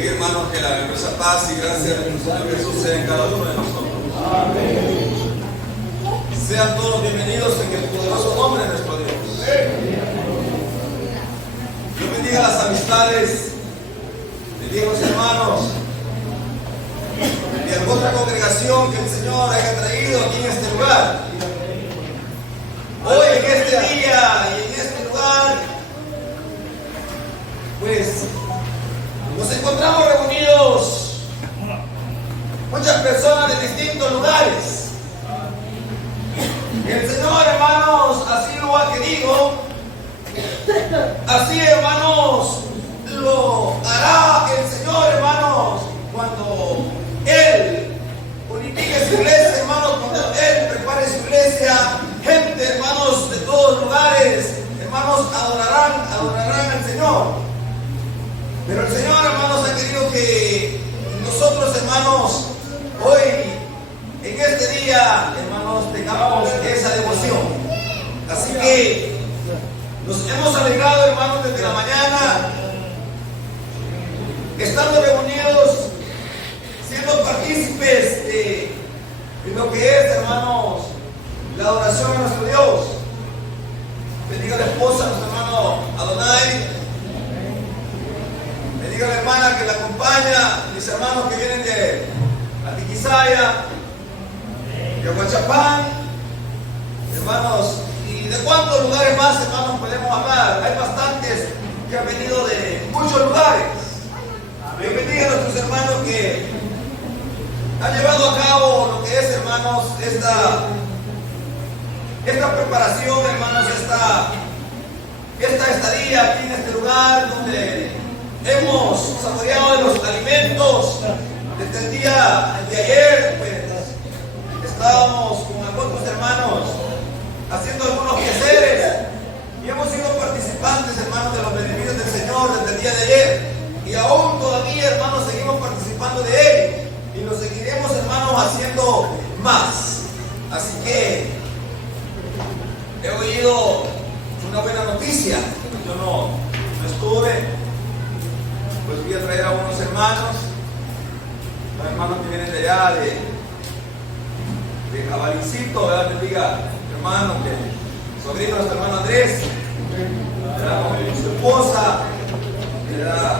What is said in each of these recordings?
Hermanos, que la gloriosa paz y gracia de nuestro Señor Jesús sea en cada uno de nosotros. Amén. Sean todos bienvenidos en el poderoso nombre de nuestro Dios. Yo bendiga las amistades, bendiga los hermanos y a otra congregación que el Señor haya traído aquí en este lugar. Hoy, en este día y en este lugar, pues nos encontramos reunidos muchas personas de distintos lugares. El Señor, hermanos, así lo ha querido. Así, hermanos, lo hará el Señor, hermanos, cuando Él unifique su iglesia, hermanos, cuando Él prepare su iglesia. Gente, hermanos, de todos lugares, hermanos, adorarán al Señor. Pero el Señor, hermanos, ha querido que nosotros, hermanos, hoy, en este día, hermanos, tengamos esa devoción. Así que nos hemos alegrado, hermanos, desde la mañana, estando reunidos, siendo partícipes de lo que es, hermanos, la adoración a nuestro Dios. Bendiga a la esposa, nuestro hermano Adonai. Bendiga a la hermana que la acompaña, mis hermanos que vienen de Atiquizaya, de Huachapán, hermanos, y de cuántos lugares más, hermanos, podemos hablar. Hay bastantes que han venido de muchos lugares. Dios bendiga a nuestros hermanos que han llevado a cabo lo que es, hermanos, esta preparación, hermanos, esta estadía aquí en este lugar donde hemos saboreado de los alimentos. Desde el día de ayer, pues, estábamos con algunos hermanos haciendo algunos quehaceres y hemos sido participantes, hermanos, de los beneficios del Señor desde el día de ayer, y aún todavía, hermanos, seguimos participando de Él y lo seguiremos, hermanos, haciendo más. Así que he oído una buena noticia. Yo no estuve, pues voy a traer a unos hermanos, los hermanos que vienen de allá, de Jabalicito, ¿verdad? Bendiga, hermano, que sobrino de nuestro hermano Andrés, ¿verdad? Con su esposa, ¿verdad?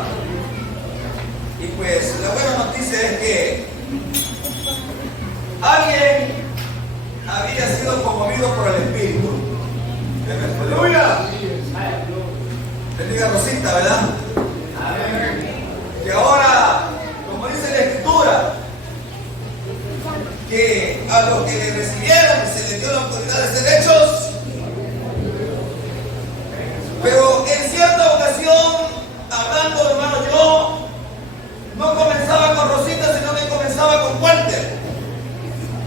Y pues la buena noticia es que alguien había sido conmovido por el Espíritu. ¡Aleluya! Bendiga a Rosita, ¿verdad? Que ahora, como dice la Escritura, que a los que le recibieron se les dio la autoridad de ser hechos. Pero en cierta ocasión, hablando, hermano, yo no comenzaba con Rosita, sino que comenzaba con Walter.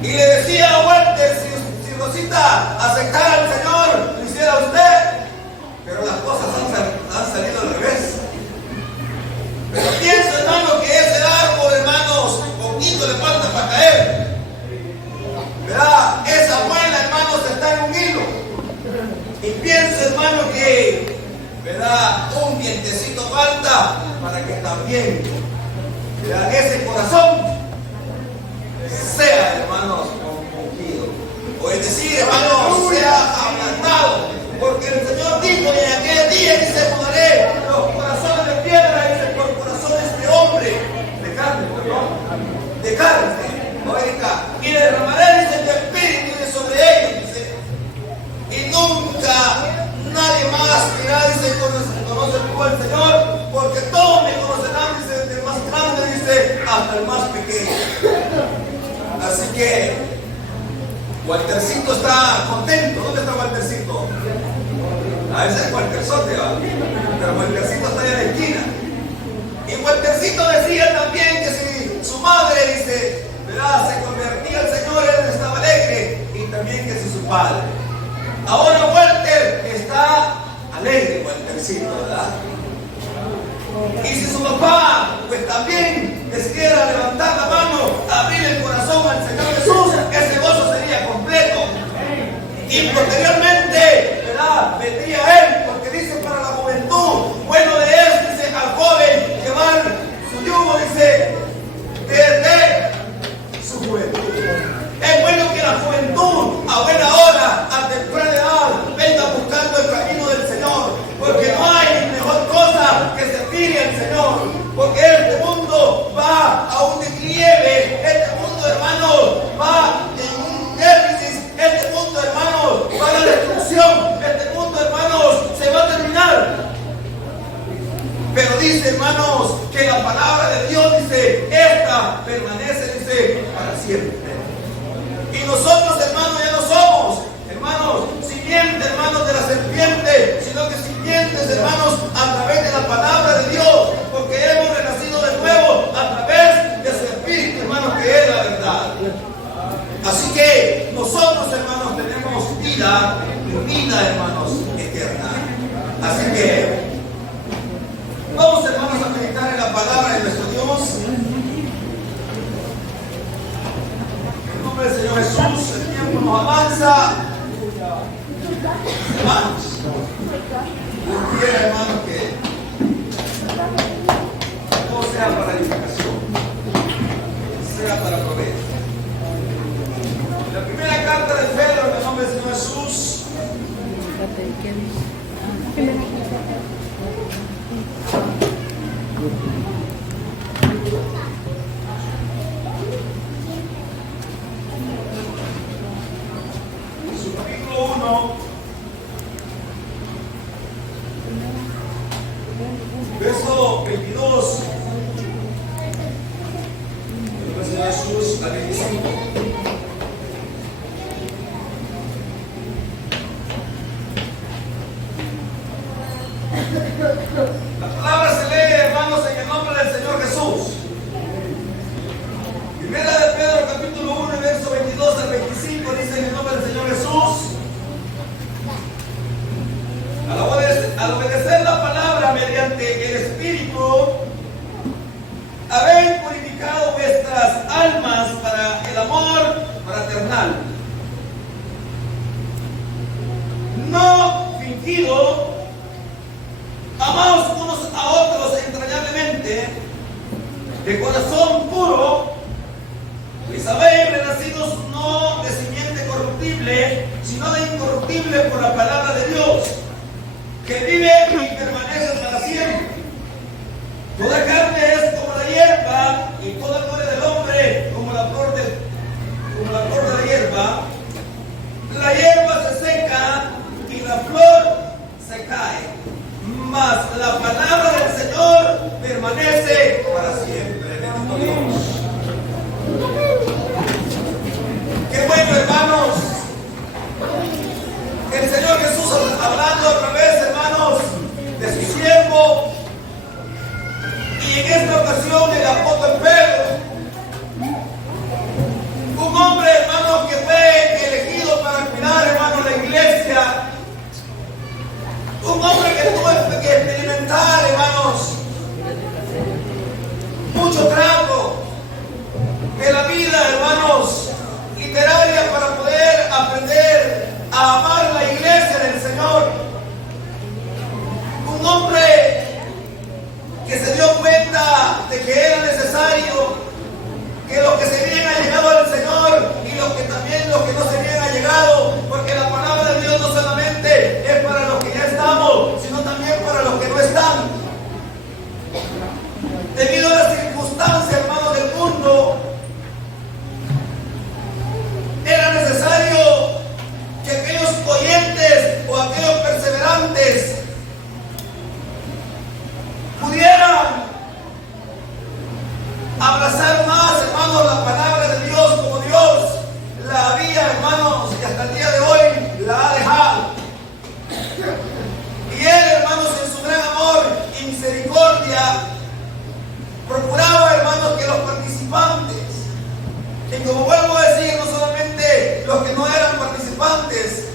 Y le decía a Walter, si Rosita aceptara al Señor, lo hiciera usted. Pero las cosas han salido al revés. Pero pienso, hermano, que ese árbol, hermanos, poquito le falta para caer. ¿Verdad? Esa muela, hermanos, está en un hilo. Y pienso, hermano, que, ¿verdad?, un vientecito falta para que también, ¿verdad?, ese corazón sea, hermanos, conmovido. O es decir, hermanos, sea ablandado. Porque el Señor dijo, y en aquel día dice, mudaré los corazones de piedra, dice, por corazones de hombre, de carne, perdón, de carne. Oiga, y derramaré, dice, tu espíritu, dice, sobre ellos, dice. Y nunca nadie más dirá, dice, conoce tú al Señor, porque todos me conocerán, dice, desde el más grande, dice, hasta el más pequeño. Así que Waltercito está contento. ¿Dónde está Waltercito? A ese es Walterzote, ¿va? Pero Waltercito está allá en la esquina. Y Waltercito decía también que si su madre, dice, ¿verdad?, se convertía al Señor, él estaba alegre. Y también que si su padre. Ahora Walter está alegre, Waltercito, ¿verdad? Y si su papá, pues también decidiera levantar la mano, abrir el corazón al Señor Jesús, ese gozo sería completo. Y posteriormente, ¿verdad?, vendría él, porque dice, para la juventud, bueno le es, dice, al joven llevar su yugo permanece, dice, para siempre. Y nosotros, hermanos, ya no somos, hermanos, simientes, hermanos, de la serpiente, sino que simientes, hermanos, a través de la palabra de Dios, porque hemos renacido de nuevo a través de su Espíritu, hermanos, que es la verdad. Así que nosotros, hermanos, tenemos vida, hermanos, eterna. Así que vamos, hermanos, a meditar en la palabra de nuestro Dios. En nombre del Señor Jesús, el tiempo nos avanza. Hermanos, yo quiero, hermanos, que todo sea para edificación, sea para provecho. La primera carta de Pedro, en el nombre del Señor Jesús. Su capítulo 1, verso 22. En el nombre del Señor Jesús, al 25. La palabra se lee, hermanos, en el nombre del Señor Jesús. Primera de Pedro, capítulo 1, verso 22 al 25, dice en el nombre del Señor Jesús. Al obedecer la palabra mediante el Espíritu, habéis purificado vuestras almas para el amor fraternal, no fingido. Amaos unos a otros entrañablemente, de corazón puro, pues habéis renacidos no de simiente corruptible, sino de incorruptible por la palabra de Dios, que vive y permanece para siempre. Toda carne es como la hierba, y toda gloria del hombre como la flor de la hierba. La hierba se seca y la flor se cae, mas la palabra del Señor permanece para siempre. Bendito Dios. Qué bueno, hermanos. El Señor Jesús hablando otra vez, hermanos, de su siervo. Y en esta ocasión el apóstol Pedro, un hombre, hermanos, que fue elegido para cuidar, hermanos, la iglesia. Un hombre que tuvo que experimentar, hermanos, mucho trato de la vida, hermanos, literaria, para poder aprender a amar la iglesia del Señor. Un hombre que se dio cuenta de que era necesario que los que se habían allegado al Señor y los que no se habían allegado, porque la palabra de Dios no solamente es para los que ya estamos, sino también para los que no están. Debido a las circunstancias, hermanos, del mundo, era necesario que aquellos oyentes o aquellos perseverantes pudieran abrazar más, hermanos, la palabra de Dios como Dios la había, hermanos, y hasta el día de hoy la ha dejado. Y Él, hermanos, en su gran amor y misericordia, procuraba, hermanos, que los participantes, y como vuelvo a decir, no solamente los que no eran participantes,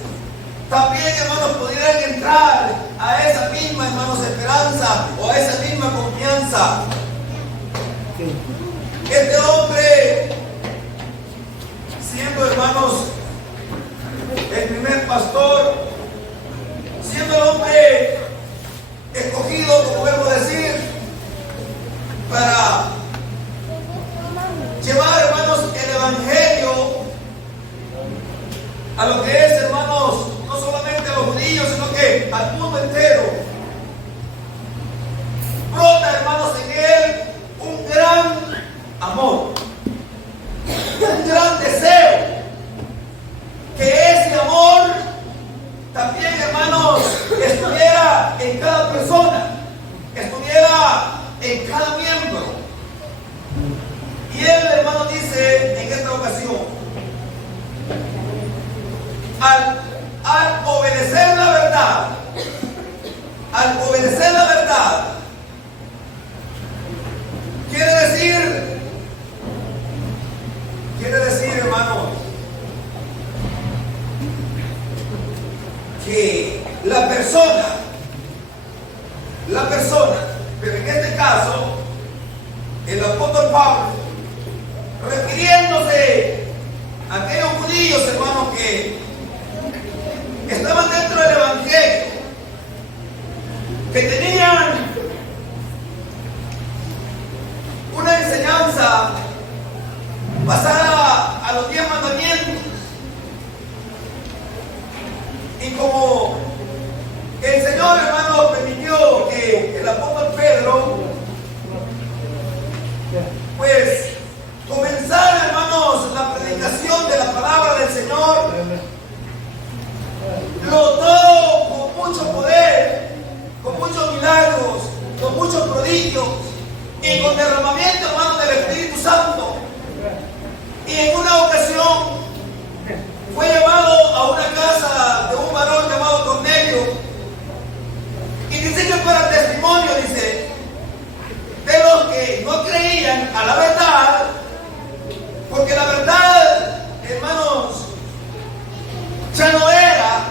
también, hermanos, pudieran entrar a esa misma, hermanos, esperanza o a esa misma confianza. Este hombre, siendo, hermanos, el primer pastor, siendo el hombre escogido, como vuelvo a decir, para llevar, hermanos, el evangelio a lo que es, hermanos, no solamente a los judíos, sino que al mundo entero. Brota, hermanos, en él un gran amor, un gran deseo, que ese amor también, hermanos, estuviera en cada persona, estuviera en cada miembro. Y él, la persona, pero en este caso, el apóstol Pablo, refiriéndose a aquellos judíos, hermanos, que estaban dentro del evangelio, que tenían una enseñanza basada a los 10 mandamientos, y como el Señor, hermano, permitió que el apóstol Pedro pues comenzara, hermanos, la predicación de la palabra del Señor, todo con mucho poder, con muchos milagros, con muchos prodigios y con derramamiento, hermano, del Espíritu Santo. Y en una ocasión fue llevado a una casa de un varón llamado Cornelio, y dice que fuera testimonio, dice, de los que no creían a la verdad, porque la verdad, hermanos, ya no era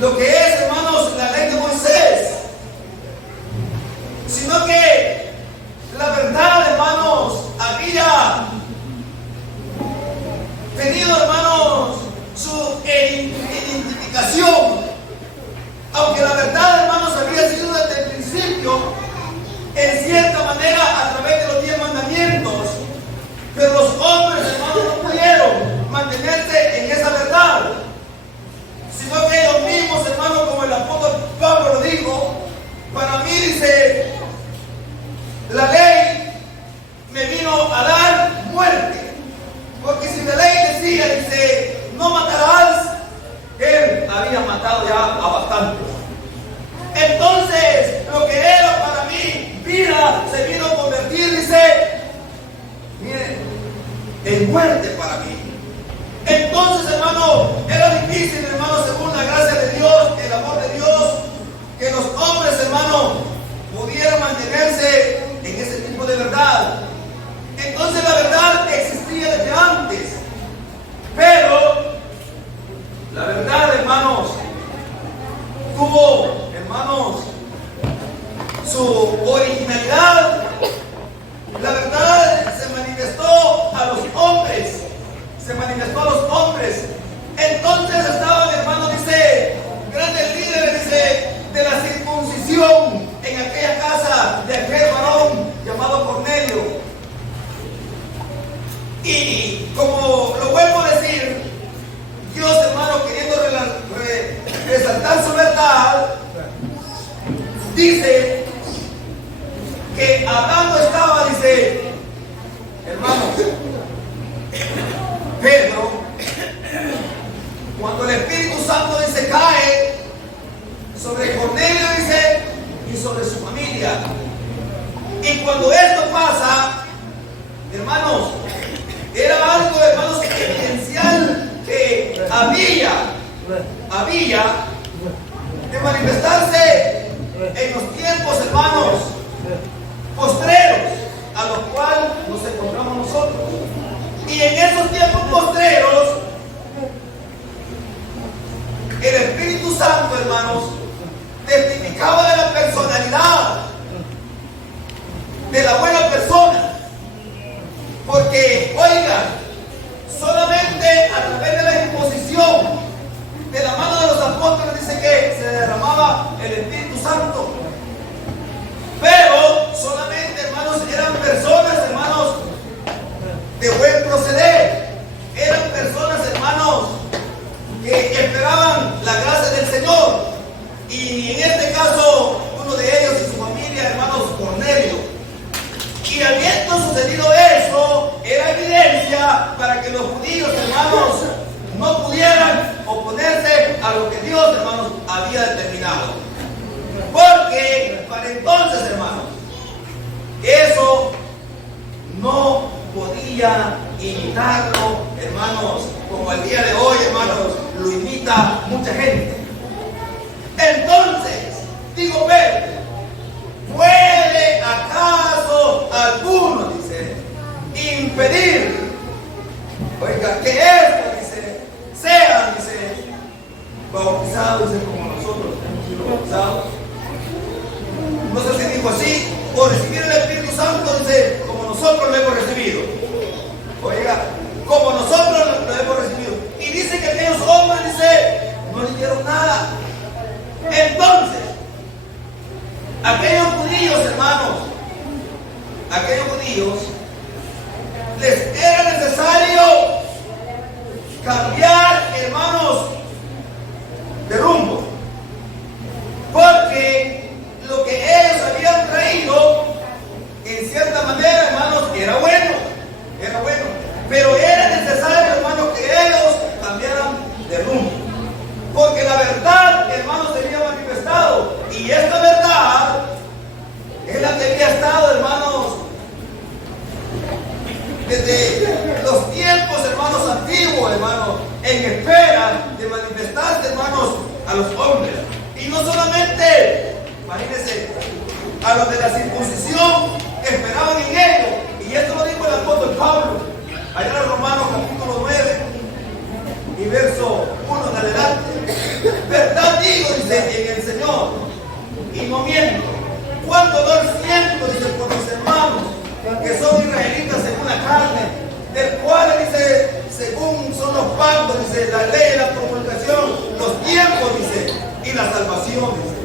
lo que es, hermanos, la ley de Moisés, sino que la verdad, hermanos, había tenido, hermanos, su identificación, aunque la verdad, hermanos, había sido desde el principio, en cierta manera, a través de los 10 mandamientos, pero los hombres, hermanos, no pudieron mantenerse en esa verdad, sino que ellos mismos, hermanos, como el apóstol Pablo lo dijo, para mí, dice, la ley me vino a dar muerte, porque si la ley decía, dice, no matarás, él había matado ya a bastantes. Entonces, lo que era para mí vida se vino a convertir, dice, miren, en muerte para mí. Entonces, hermano, era difícil, hermano, según la gracia de Dios, el amor de Dios, que los hombres, hermano, pudieran mantenerse en ese tipo de verdad. Entonces, la verdad existía desde antes, pero la verdad, hermanos, tuvo, hermanos, su originalidad. La verdad se manifestó a los hombres, Entonces estaban, hermanos, dice, grandes líderes, dice, de la circuncisión en aquella casa de aquel varón llamado Cornelio. Y como lo vuelvo a decir, Dios, hermano, queriendo resaltar su verdad, dice que hablando estaba, dice, hermanos, Pedro, cuando el Espíritu Santo, dice, cae sobre Cornelio, dice, y sobre su familia. Y cuando esto pasa, hermanos, era algo, hermanos, evidencial que había de manifestarse en los tiempos, hermanos, postreros, a los cuales nos encontramos nosotros. Y en esos tiempos postreros, el Espíritu Santo, hermanos, testificaba de la personalidad de la buena persona. Porque, oigan, solamente a través de la imposición de la mano de los apóstoles dice que se derramaba el Espíritu Santo. Pero solamente, hermanos, eran personas, hermanos, de buen proceder. Eran personas, hermanos, que esperaban la gracia del Señor. Y en este caso, uno de ellos y su familia, hermanos, Cornelio. Y habiendo sucedido eso, era evidencia para que los judíos, hermanos, no pudieran oponerse a lo que Dios, hermanos, había determinado. Porque para entonces, hermanos, eso no podía imitarlo, hermanos, como el día de hoy, hermanos, lo imita mucha gente. Entonces, digo, Pedro, ¿puede acaso alguno, dice, impedir, oiga, que esto, dice, sean, dice, bautizados en aquellos judíos, les era necesario cambiar, hermanos, de rumbo, porque lo que ellos habían traído, en cierta manera, hermanos, era bueno, pero era necesario, hermanos, que ellos cambiaran de rumbo, porque la verdad, hermanos, se había manifestado, y esta verdad es la que había estado, hermanos, desde los tiempos, hermanos, antiguos, hermanos, en espera de manifestarse, hermanos, a los hombres. Y no solamente, imagínense, a los de la circuncisión que esperaban en ello. Y esto lo dijo el apóstol Pablo, allá en Romanos capítulo 9 y verso 1 en adelante. Verdad digo, dice, en el Señor, y no miento. Cuánto dolor siento, dice, por mis hermanos, que son israelitas según la carne, del cual, dice, según son los pactos, dice, la ley, la promulgación, los tiempos, dice, y la salvación, dice.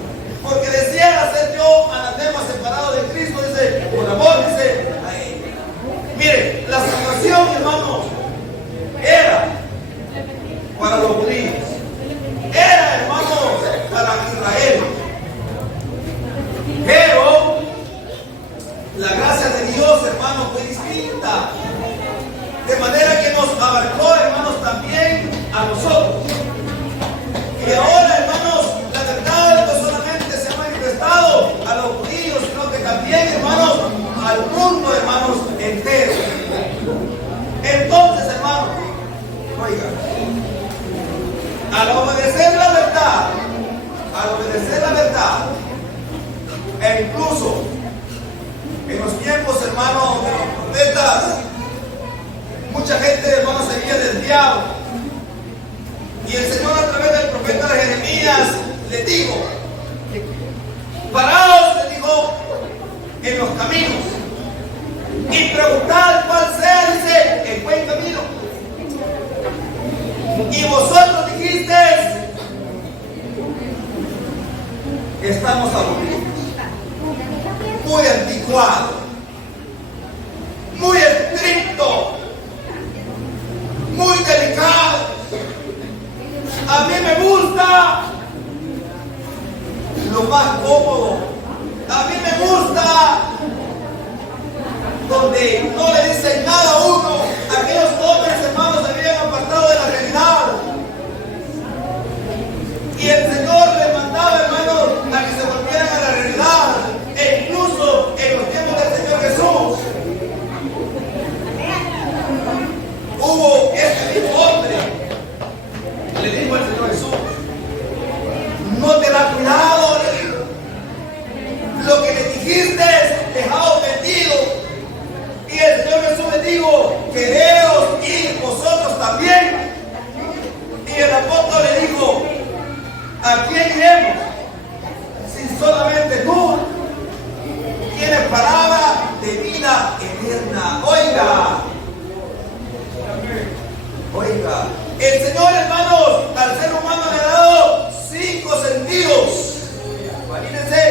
Porque deseara ser yo anatema separado de Cristo, dice, por amor, dice, a él. Mire, la salvación, hermanos, era para los judíos, era, hermanos, para Israel. Pero la gracia de Dios, hermanos, fue distinta. De manera que nos abarcó, hermanos, también a nosotros. Y ahora, hermanos, la verdad no solamente se ha manifestado a los judíos, sino que también, hermanos, al mundo, hermanos, entero. Entonces, hermanos, oigan, al obedecer la verdad, e incluso en los tiempos, hermanos, de los profetas, mucha gente, hermanos, se había desviado. Y el Señor, a través del profeta Jeremías, le dijo: paraos, le dijo, en los caminos y preguntad cuál sea, dice, el buen camino. Y vosotros dijisteis: estamos aburridos, muy anticuados, muy estrictos, muy delicados. A mí me gusta lo más cómodo. A mí me gusta donde no le dicen nada a uno. Aquellos hombres, hermanos, se habían apartado de la realidad. Y el Señor les mandaba, hermanos, a que se volvieran a la realidad. E incluso en los tiempos del Señor Jesús hubo este mismo hombre. Le dijo al Señor Jesús: no te da cuidado, le dijo. Lo que le dijiste les ha ofendido. Y el Señor Jesús le dijo: quereos ir vosotros también. Y el apóstol le dijo: ¿a quién iremos? Si solamente tú tienes palabra de vida eterna. Oiga, el Señor, hermanos, al ser humano le ha dado 5 sentidos. Imagínense,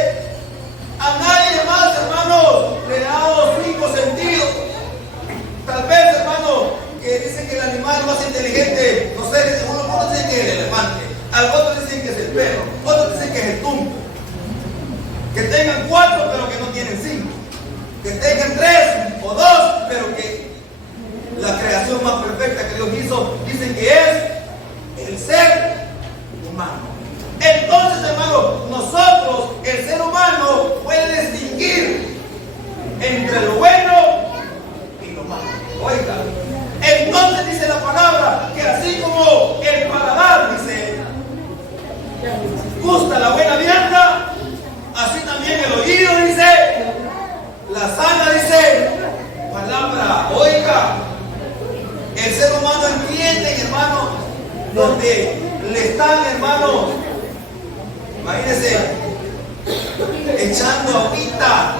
a nadie más, hermanos, le ha dado 5 sentidos. Tal vez, hermanos, que dicen que el animal más inteligente, no sé, uno dice que es el elefante, otros dicen que es el perro, otros dicen que es el tumbo. Que tengan 4, pero que no tienen 5. Que tengan 3 o 2, pero que la creación más perfecta que Dios hizo, dicen que es el ser humano. Entonces, hermanos, nosotros, el ser humano, puede distinguir entre lo bueno y lo malo. Oiga, entonces dice la palabra que así como el paladar, dice, gusta la buena vianda, así también el oído, dice, la sana, dice, palabra. Oiga, el ser humano entiende, hermano, donde le están, hermano, imagínense, echando agüita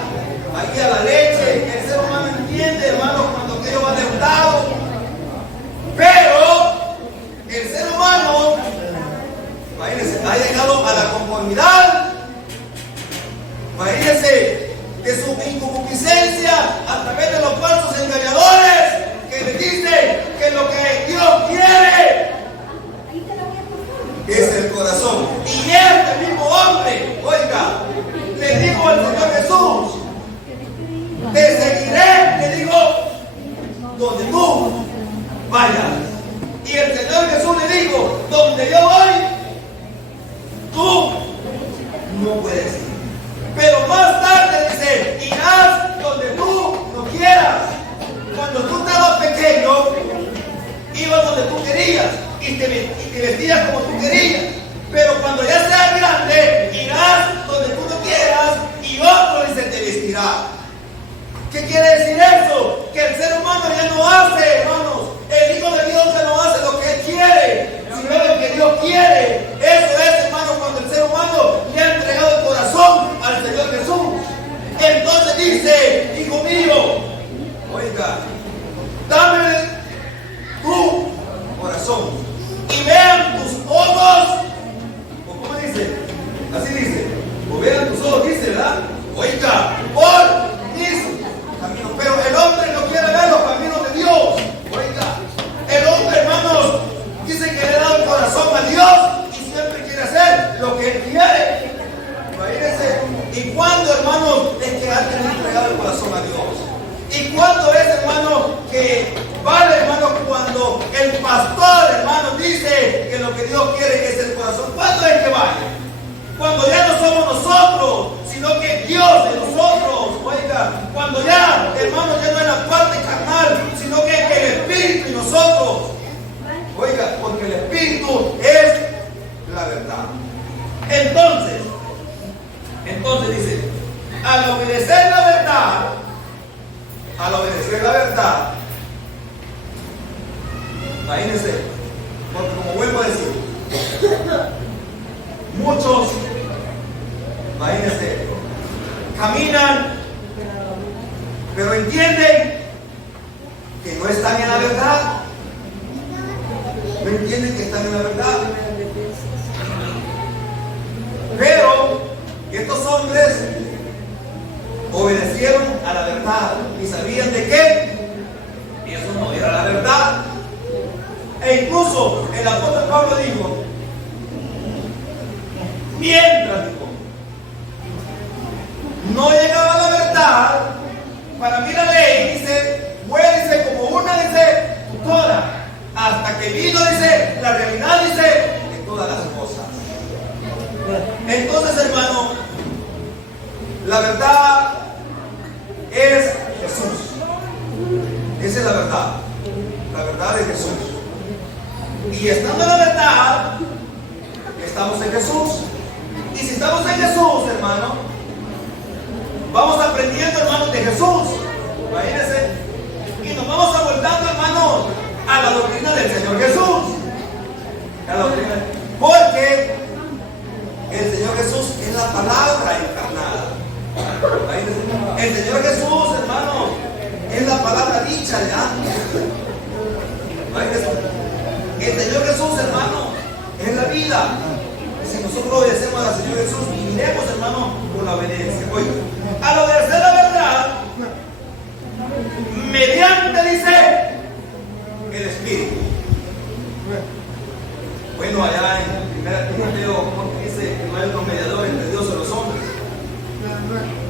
ahí a la leche. El ser humano entiende, hermano, cuando aquello va deudado. Pero el ser humano, imagínense, ha llegado a la conformidad, imagínense, de su inconcupiscencia, ha vayas. Y el Señor Jesús le dijo, donde yo voy, tú no puedes ir. Pero más tarde dice, irás donde tú no quieras. Cuando tú estabas pequeño, ibas donde tú querías y te vestías como tú querías. Pero cuando ya seas grande, irás donde tú no quieras y otro dice te vestirá. ¿Qué quiere decir eso? Que el ser humano ya no hace, hermanos, el Hijo de Dios ya no hace lo que Él quiere, sino lo que Dios quiere. Eso es, hermanos, cuando el ser humano le ha entregado el corazón al Señor Jesús. Entonces dice, hijo mío, oiga, dame tu corazón y vean tus ojos, o ¿cómo dice? Así dice, o vean tus ojos, dice, ¿verdad? Oiga, por mis caminos, pero el hombre no quiere ver los caminos de Dios. Oiga, el hombre, hermanos, dice que le ha dado el corazón a Dios y siempre quiere hacer lo que Él quiere. Imagínense, ¿y cuándo, hermanos, es que alguien le ha entregado el corazón a Dios? ¿Y cuándo es, hermano, que vale, hermano, cuando el pastor, hermano, dice que lo que Dios quiere es el corazón? ¿Cuándo es que vale? Cuando ya no somos nosotros, sino que Dios en nosotros. Oiga, cuando ya, hermano, ya no es la parte carnal, sino que es el Espíritu en nosotros. Oiga, porque el Espíritu es la verdad. Entonces dice, al obedecer la verdad, imagínense, porque como vuelvo a decir, muchos, imagínense, caminan, pero entienden que no están en la verdad. No entienden que están en la verdad. Pero estos hombres obedecieron a la verdad y sabían de que eso no era la verdad. E incluso el apóstol Pablo dijo, mientras no llegaba la verdad, para mí la ley, dice, fue, dice, como una, dice, tutora, hasta que vino, dice, la realidad, dice, de todas las cosas. Entonces, hermano, la verdad es Jesús. Esa es la verdad de Jesús. Y estando en la verdad, estamos en Jesús. Y si estamos en Jesús, hermano, vamos aprendiendo, hermanos, de Jesús. Imagínense. Y nos vamos amoldando, hermanos, a la doctrina del Señor Jesús. A la doctrina. Porque el Señor Jesús es la palabra encarnada. Imagínense. El Señor Jesús, hermanos, es la palabra dicha ya. Imagínense. El Señor Jesús, hermano, es la vida. Y si nosotros obedecemos al Señor Jesús, viviremos, hermano, por la obediencia. Oye, al obedecer la verdad, mediante, dice, el Espíritu. Bueno, allá en 1 Timoteo, como dice, que no hay otro mediador entre Dios y los hombres.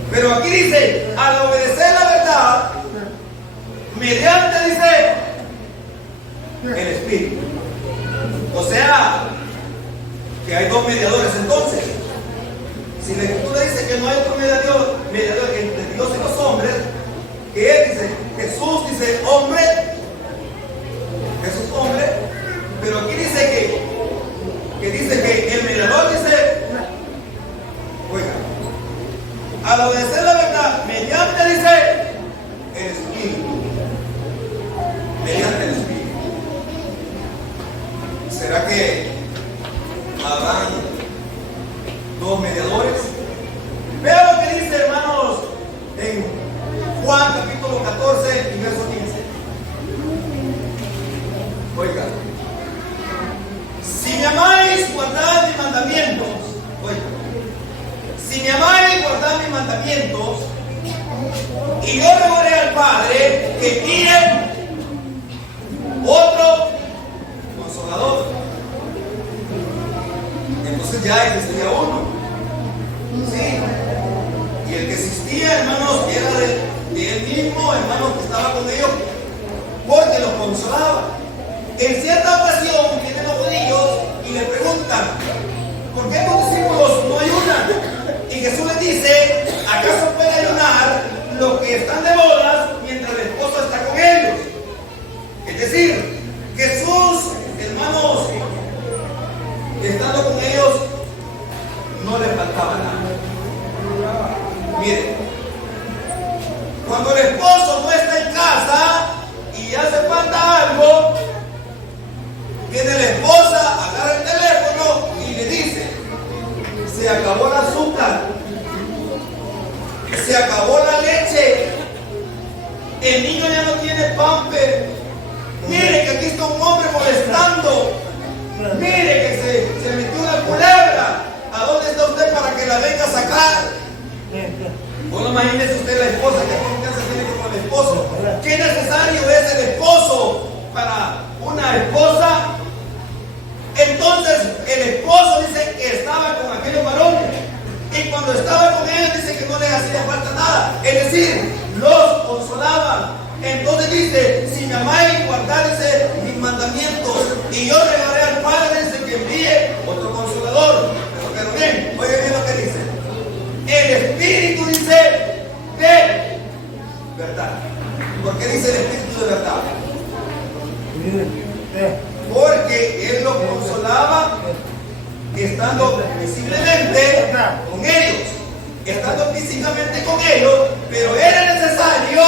Pero aquí dice, al obedecer la verdad, mediante, dice, el Espíritu. O sea, que hay dos mediadores entonces. Si la Escritura dice que no hay otro mediador entre Dios y los hombres, que Él dice, Jesús dice hombre, Jesús hombre, pero aquí dice que dice que el mediador dice, oiga, al obedecer la verdad, mediante, dice, el Espíritu, mediante el Espíritu. ¿Será que habrán dos mediadores? Vea lo que dice, hermanos, en Juan capítulo 14 y verso 15. Oiga, si me amáis, guardad mis mandamientos. Oiga, si me amáis, guardad mis mandamientos, y yo rogaré al Padre que envíe otro Consolador. Entonces ya existía uno. Sí. Y el que existía, hermanos, era de él mismo, hermanos, que estaba con ellos, porque los consolaba. decir, Jesús, hermanos, estando con ellos, no les faltaba nada. Miren, cuando el esposo no está en casa y hace falta algo, viene la esposa, agarra el teléfono y le dice: se acabó el azúcar, se acabó la leche, el niño ya no tiene pamper, mire que aquí está un hombre molestando, mire que se metió una culebra, ¿a dónde está usted para que la venga a sacar? Bueno, imagínese usted la esposa, que confianza tiene con el esposo. ¿Qué necesario es el esposo para una esposa? Entonces el esposo dice que estaba con aquellos varones, y cuando estaba con ellos dice que no les hacía falta nada, es decir, los consolaban. Entonces dice: si me amáis, guardaréis mis mandamientos, y yo regaré al Padre, dice, que envíe otro consolador. Pero bien, oigan bien lo que dice: el Espíritu, dice, de verdad. ¿Por qué dice el Espíritu de verdad? Porque Él los consolaba estando visiblemente con ellos, estando físicamente con ellos, pero era necesario,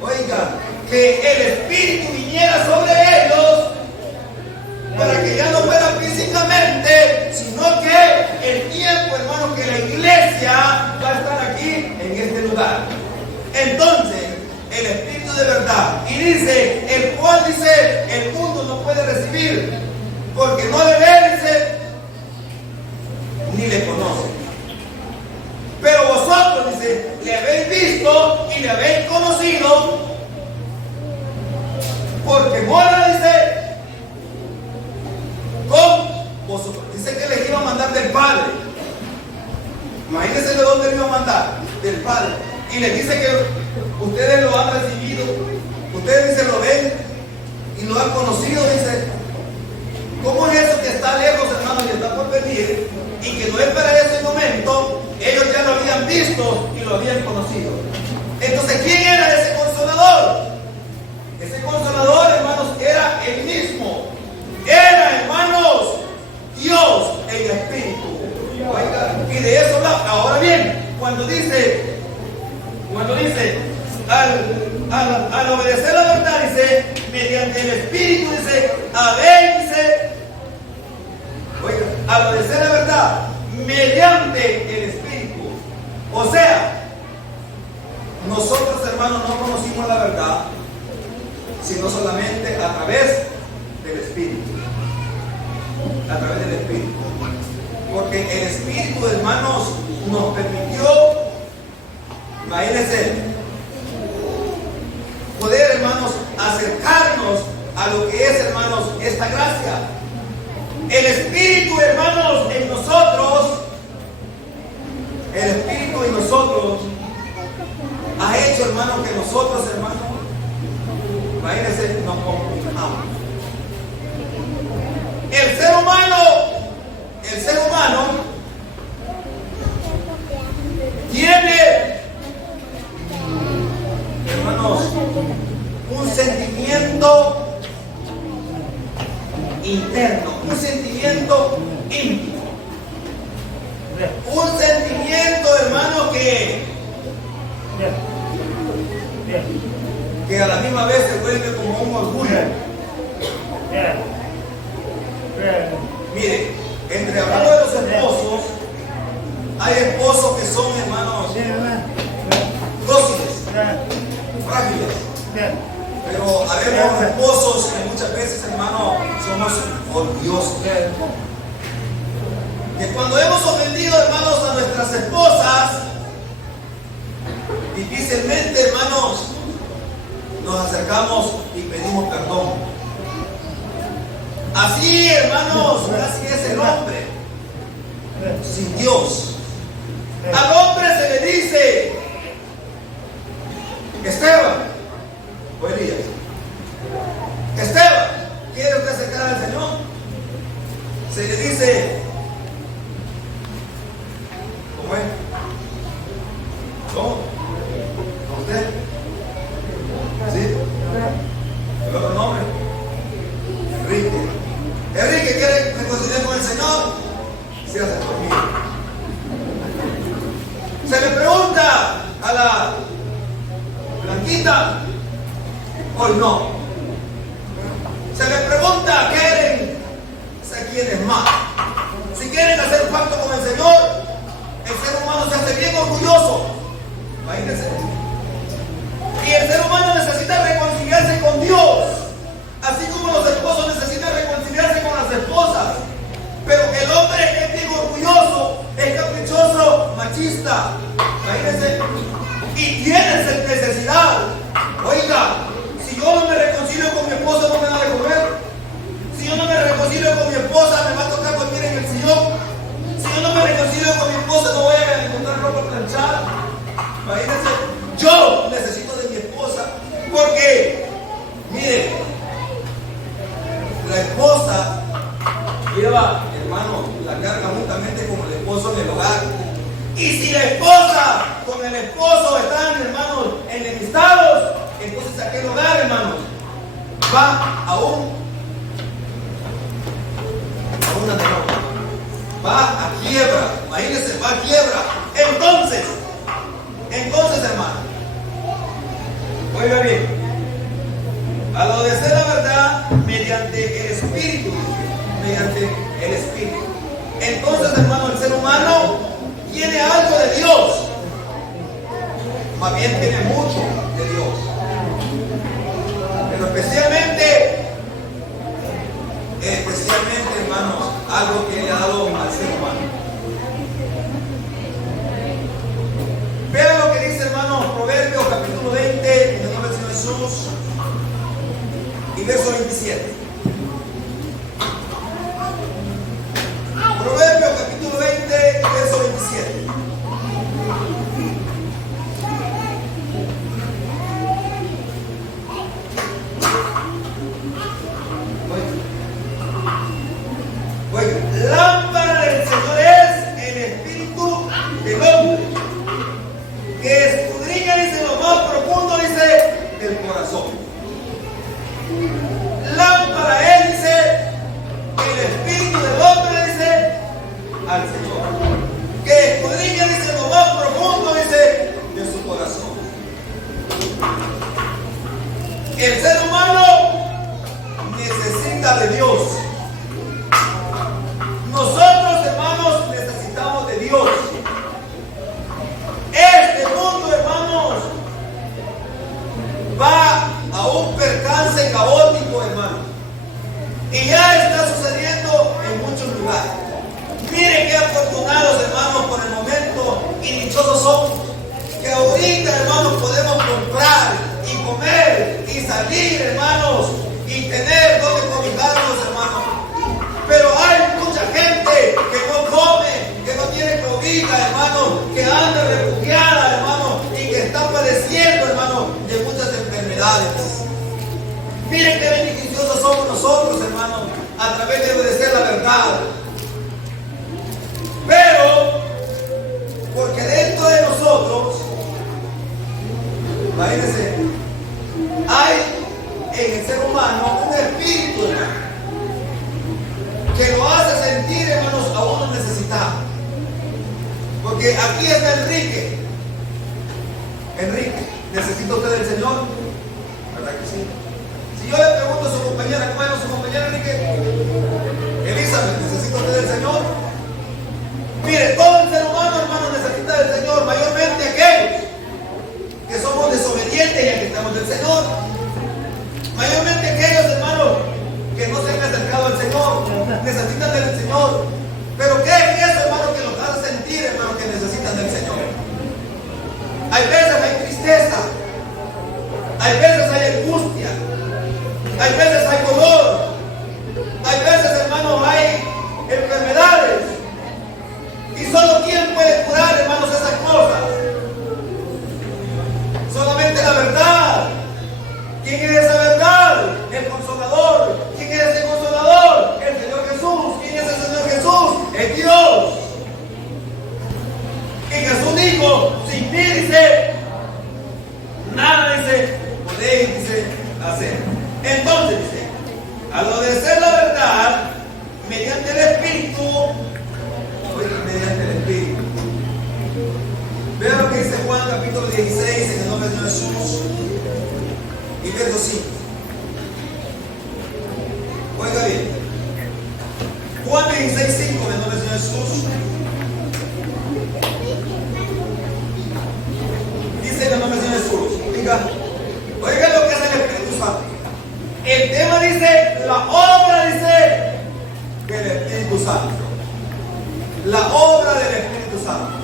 oiga, que el Espíritu viniera sobre ellos para que ya no fuera físicamente, sino que el tiempo, hermano, que la iglesia va a estar aquí en este lugar. Entonces, el Espíritu de verdad, y dice, el cual dice, el mundo no puede recibir, porque no le ve, dice, ni le conoce. Pero vosotros, dice, le habéis visto y le habéis conocido, porque mora, dice, con vosotros. Dice que les iba a mandar del Padre. Imagínense de dónde le iba a mandar, del Padre. Y les dice que ustedes lo han recibido, ustedes, dice, lo ven y lo han conocido. Dice: ¿cómo es eso que está lejos, hermano, y está por venir, y que no es para ese momento? Ellos ya lo habían visto y lo habían conocido. Entonces, ¿quién era ese consolador? Ese consolador, hermanos, era el mismo. Era, hermanos, Dios en espíritu. Oiga, y de eso habla. Ahora bien, cuando dice al obedecer la verdad, dice, mediante el Espíritu, dice, habéis, dice, oiga, al obedecer la verdad, mediante el Espíritu. O sea, nosotros, hermanos, no conocimos la verdad, sino solamente a través del Espíritu. A través del Espíritu. Porque el Espíritu, hermanos, nos permitió, imagínense, poder, hermanos, acercarnos a lo que es, hermanos, esta gracia. El Espíritu, hermanos, en nosotros, el Espíritu en nosotros ha hecho, hermanos, que nosotros, hermanos, imagínense, nos complicamos. El ser humano tiene, hermanos, un sentimiento interno, un sentimiento íntimo, un sentimiento, hermano, que a la misma vez se vuelve como un orgullo. Mire, entre hablando de los esposos, hay esposos que son, hermanos, dóciles, frágiles, pero habemos esposos que muchas veces, hermanos, somos orgullosos. Que cuando hemos ofendido, hermanos, a nuestras esposas, difícilmente, hermanos, nos acercamos y pedimos perdón. Así, hermanos, así es el hombre sin Dios. Al hombre se le dice: Esteban o Elías, Esteban, ¿quiere usted acercar al Señor? Se le dice: ¿cómo es? ¿Cómo? ¿A usted? ¿Sí? ¿El otro nombre? quitan, hoy no. Se les pregunta, ¿quieren? Se quieren más. Si quieren hacer un pacto con el Señor, el ser humano se hace bien orgulloso. Imagínense. Y el ser humano necesita reconciliarse con Dios, así como los esposos necesitan reconciliarse con las esposas. Pero el hombre es bien orgulloso, es caprichoso, machista. Imagínense. Y tiene necesidad. Oiga, si yo no me reconcilio con mi esposa, no me da de comer. Si yo no me reconcilio con mi esposa, me va a tocar dormir en el sillón. Si yo no me reconcilio con mi esposa, no voy a encontrar ropa planchada. Imagínense, yo necesito de mi esposa. Porque, mire, la esposa lleva, hermano, la carga juntamente como el esposo en el hogar. Y si la esposa con el esposo están, hermanos, enemistados, entonces aquel hogar, hermanos, va a una derrota, va a quiebra. Imagínense, va a quiebra. Entonces, hermano, oiga bien, al obedecer la verdad mediante el Espíritu, entonces, hermano, el ser humano tiene algo de Dios, más bien tiene mucho de Dios, pero especialmente, hermanos, algo que le ha dado al ser humano. Vean lo que dice, hermanos, Proverbios capítulo 20, en el nombre del Señor Jesús, y verso 27. Proverbios capítulo 20, verso 27. Lámpara del Señor es el espíritu del hombre, que escudriña, dice, lo más profundo, dice, del corazón. Lámpara es, dice, el espíritu del hombre, dice, al Señor, que escudriña, dice, lo más profundo, dice, de su corazón. El ser humano necesita de Dios. Nosotros, hermanos, necesitamos de Dios. Este mundo, hermanos, va a un percance caótico, hermano. Y ya está sucediendo en muchos lugares. Miren qué afortunados, hermanos, por el momento, y dichosos somos, que ahorita, hermanos, podemos comprar y comer y salir, hermanos, y tener donde cobijarnos, hermanos. Pero hay mucha gente que no come, que no tiene cobija, hermano, que anda refugiada, hermano, y que está padeciendo, hermano, de muchas enfermedades. Miren qué beneficiosos somos nosotros, hermano, a través de obedecer la verdad. Pero, porque dentro de nosotros, imagínense, hay en el ser humano un espíritu, hermano, que lo hace sentir, hermanos, a uno necesitado. Porque aquí está Enrique. Enrique, ¿necesita usted del Señor? ¿Verdad que sí? Si yo le pregunto a su compañera, ¿cómo es su compañera Enrique? Elizabeth, ¿necesita usted del Señor? Mire, todo el ser humano, hermano, necesita del Señor, mayormente aquellos que somos desobedientes y que estamos del Señor. Mayormente aquellos, hermanos, que no se han acercado al Señor, necesitan del Señor. Pero ¿qué es eso, hermano, que los hace sentir, hermano, que necesitan del Señor? Hay veces hay tristeza, hay veces hay angustia, hay veces hay dolor, hay veces, hermano, hay enfermedades. Y solo ¿quién puede curar, hermanos, esas cosas? Solamente la verdad. ¿Quién es esa verdad? El Consolador. ¿Quién es ese Consolador? El Señor Jesús. ¿Quién es el Señor Jesús? Es Dios. Y Jesús dijo, sin mí, dice, nada, dice, podéis, dice, hacer. Entonces, dice, al obedecer la verdad, mediante el Espíritu, mediante el Espíritu. Vean lo que dice Juan capítulo 16, en el nombre de Jesús. Efesios 5. Oiga bien. Juan 16:5, en nombre del Señor Jesús. Dice en el nombre del Señor Jesús. Oiga lo que hace el Espíritu Santo. El tema dice, la obra dice del Espíritu Santo. La obra del Espíritu Santo.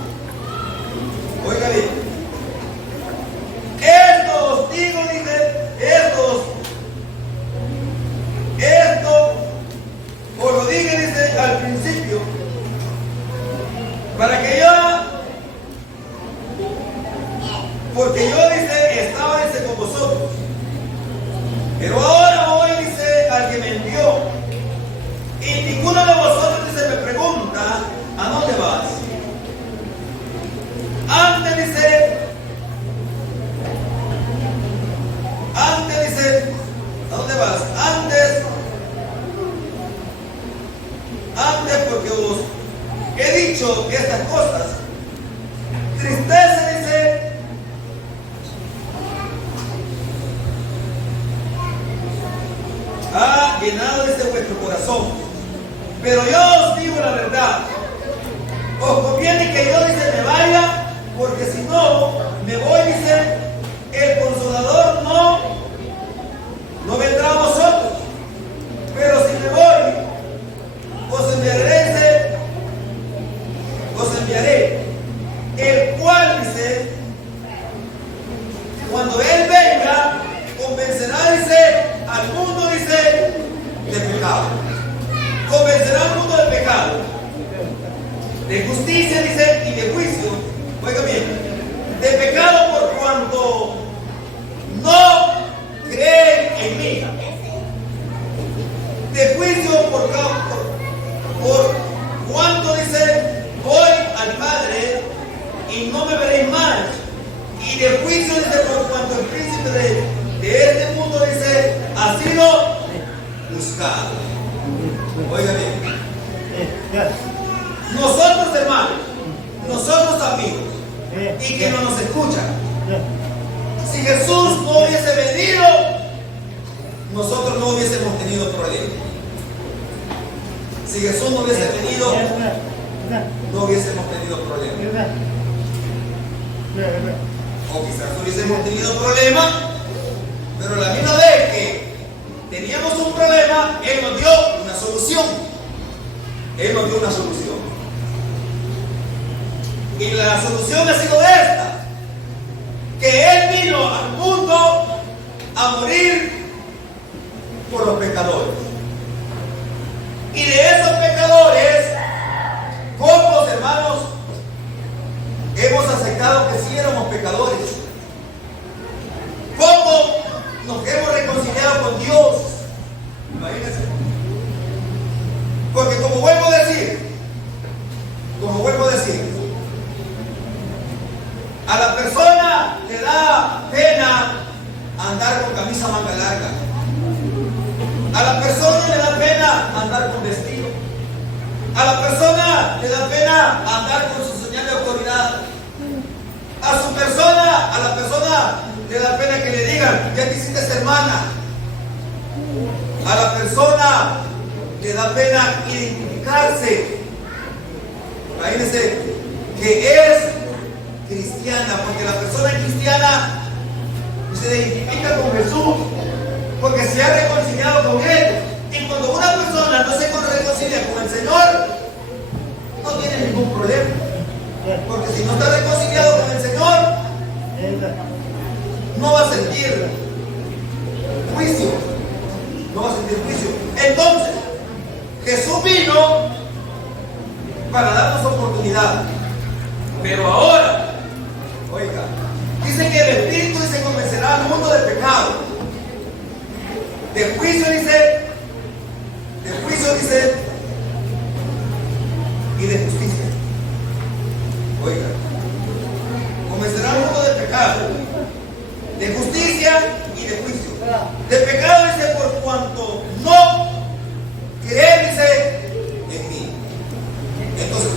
Oiga bien. Esto os digo, dice, esto os lo dije, dice, al principio, para que yo, porque yo, dice, estaba, dice, con vosotros, pero ahora voy, dice, al que me envió, y ninguno de vosotros, dice, me pregunta, ¿a dónde vas? Antes, dice, ¿a dónde vas? Antes porque os he dicho estas cosas. Tristeza, dice, ha llenado, dice, vuestro corazón. Pero yo os digo la verdad. Os conviene que yo, dice, me vaya, porque si no, me voy, dice, el Consolador no vendrá a vosotros. Pero si me voy, os enviaré, el cual, dice, cuando Él venga, convencerá, dice, al mundo, dice, de pecado. Convencerá al mundo de pecado, de justicia, dice, y de juicio. Oiga bien, de pecado por cuanto no creen en mí, de juicio por cuanto, dice, voy al Padre y no me veréis más, y de juicio, dice, por cuanto el príncipe de este mundo, dice, ha sido buscado. Oiga bien, nosotros, hermanos, nosotros amigos, y que no nos escuchan, si Jesús no hubiese venido, nosotros no hubiésemos tenido problemas. Si Jesús no hubiese venido, no hubiésemos tenido problemas. O quizás no hubiésemos tenido problemas, pero la misma vez que teníamos un problema, Él nos dio una solución. Él nos dio una solución. Y la solución ha sido esta: que Él vino al mundo a morir por los pecadores. Y de esos pecadores, pocos, hermanos, hemos aceptado que sí éramos pecadores. Pocos nos hemos reconciliado con Dios. Imagínense. Porque como vuelvo a decir, a la persona le da pena andar con camisa manga larga. A la persona le da pena andar con vestido. A la persona le da pena andar con su señal de autoridad. A la persona le da pena que le digan, ya te hiciste hermana. A la persona le da pena identificarse. Imagínense que es cristiana, porque la persona cristiana se identifica con Jesús, porque se ha reconciliado con Él. Y cuando una persona no se reconcilia con el Señor, no tiene ningún problema, porque si no está reconciliado con el Señor, no va a sentir juicio. Entonces, Jesús vino para darnos oportunidad. Pero ahora, oiga, dice que el Espíritu, dice, convencerá al mundo de pecado, de juicio, dice, y de justicia. Oiga, convencerá al mundo de pecado, de justicia y de juicio. De pecado, dice, por cuanto no creen, dice, en mí. Entonces,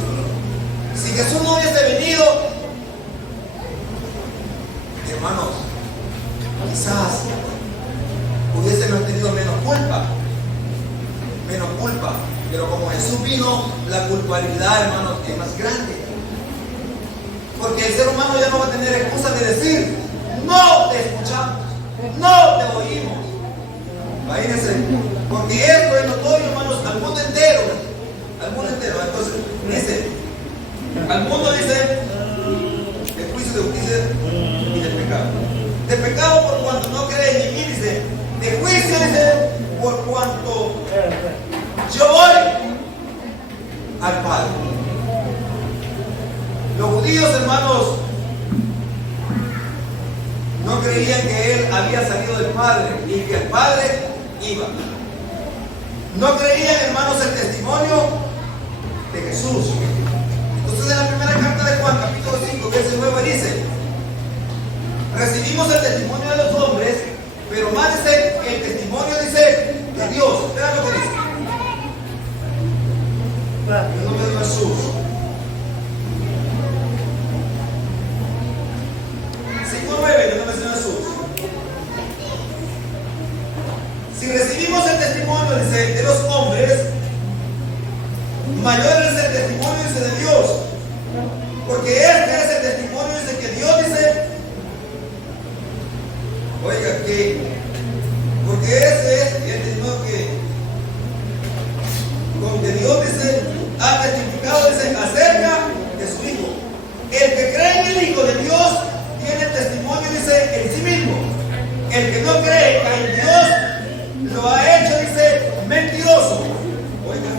si Jesús no hubiese venido, hermanos, quizás hubiésemos tenido menos culpa. Menos culpa. Pero como Jesús vino, la culpabilidad, hermanos, es más grande. Porque el ser humano ya no va a tener excusa de decir, no te escuchamos, no te oímos. Imagínense, porque esto es notorio, hermanos, al mundo entero. Al mundo entero. Entonces, dice, al mundo dice, el juicio de justicia y del pecado. De pecado por cuanto no creen en mí, dice. De juicio, dice, por cuanto yo voy al Padre. Los judíos, hermanos, no creían que Él había salido del Padre y que el Padre iba. No creían, hermanos, el testimonio de Jesús. Entonces, en la primera carta de Juan, capítulo 5, verso 9, dice: recibimos el testimonio de los hombres, pero más dice que el testimonio, dice, de Dios. Vean lo que dice. En el nombre de Jesús. 5:9, que no menciona Jesús. Si recibimos el testimonio, dice, de los hombres, mayor es el testimonio, dice, de Dios. Porque este es el testimonio, dice, que Dios, dice, oiga, que, porque ese es el testimonio que Dios, dice, ha testificado, dice, acerca de su Hijo. El que cree en el Hijo de Dios tiene testimonio, dice, en sí mismo. El que no cree en Dios lo ha hecho, dice, mentiroso. Oiga,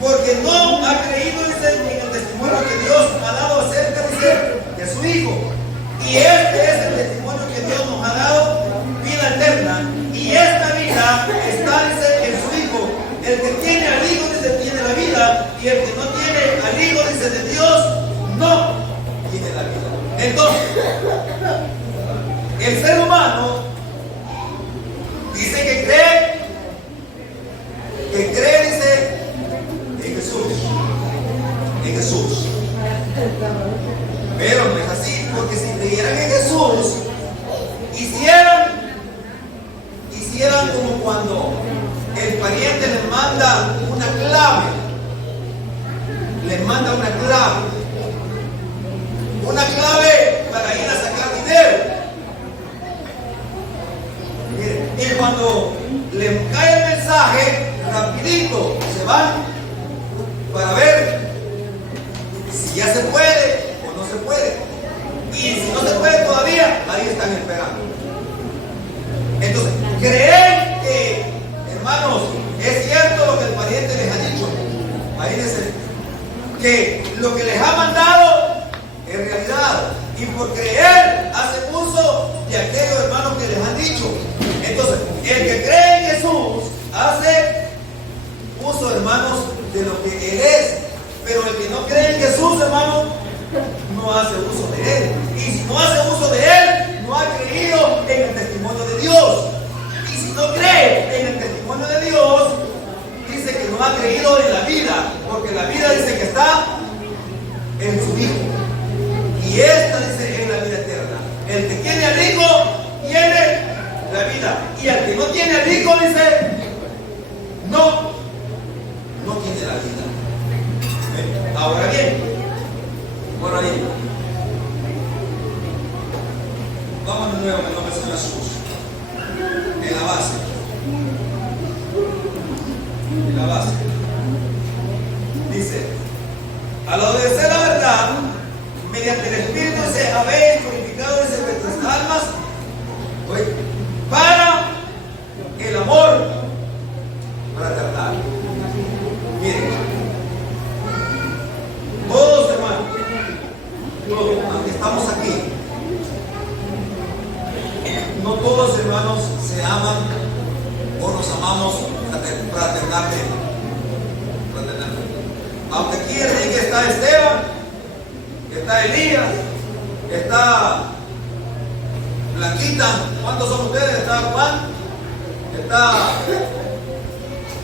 porque no ha creído, dice, en el testimonio que Dios ha dado acerca, dice, de su Hijo. Y este es el testimonio que Dios nos ha dado, vida eterna. Y esta vida está, dice, en su Hijo. El que tiene al Hijo, dice, tiene la vida. Y el que no tiene al Hijo, dice, de Dios, no tiene la vida. Entonces, el ser humano dice que cree, dice, en Jesús. En Jesús. Pero no es así, porque si creyeran en Jesús, hicieran como cuando el pariente les manda una clave. Les manda una clave para ir a sacar dinero. Miren, y cuando les cae el mensaje, rapidito se van para ver si ya se puede o no se puede. Y si no se puede todavía, ahí están esperando. Entonces, creen que, hermanos, es cierto lo que el pariente les ha dicho. Ahí dice que lo que les ha mandado es realidad. Y por creer hacen uso de aquellos, hermanos, que les han dicho. Entonces, el que cree en Jesús hace uso, hermanos, de lo que Él es. Pero el que no cree en Jesús, hermano, no hace uso de Él. Y si no hace uso de Él, no ha creído en el testimonio de Dios. Y si no cree en el testimonio de Dios, dice que no ha creído en la vida. Porque la vida dice que está en su Hijo. Y esta, dice, es la vida eterna. El que tiene al Hijo, tiene la vida. Y el que no tiene al Hijo, dice, no tiene la vida. Ahora bien, vamos de nuevo en el nombre de Jesús. En la base. Dice: al obedecer la verdad, mediante el Espíritu se habéis purificado de vuestras almas para el amor fraternal. Miren, todos, hermanos, todos, aunque estamos aquí, no todos, hermanos, se aman o nos amamos fraternalmente. Aunque aquí está Esteban, está Elías, está Blanquita, ¿cuántos son ustedes? Está Juan,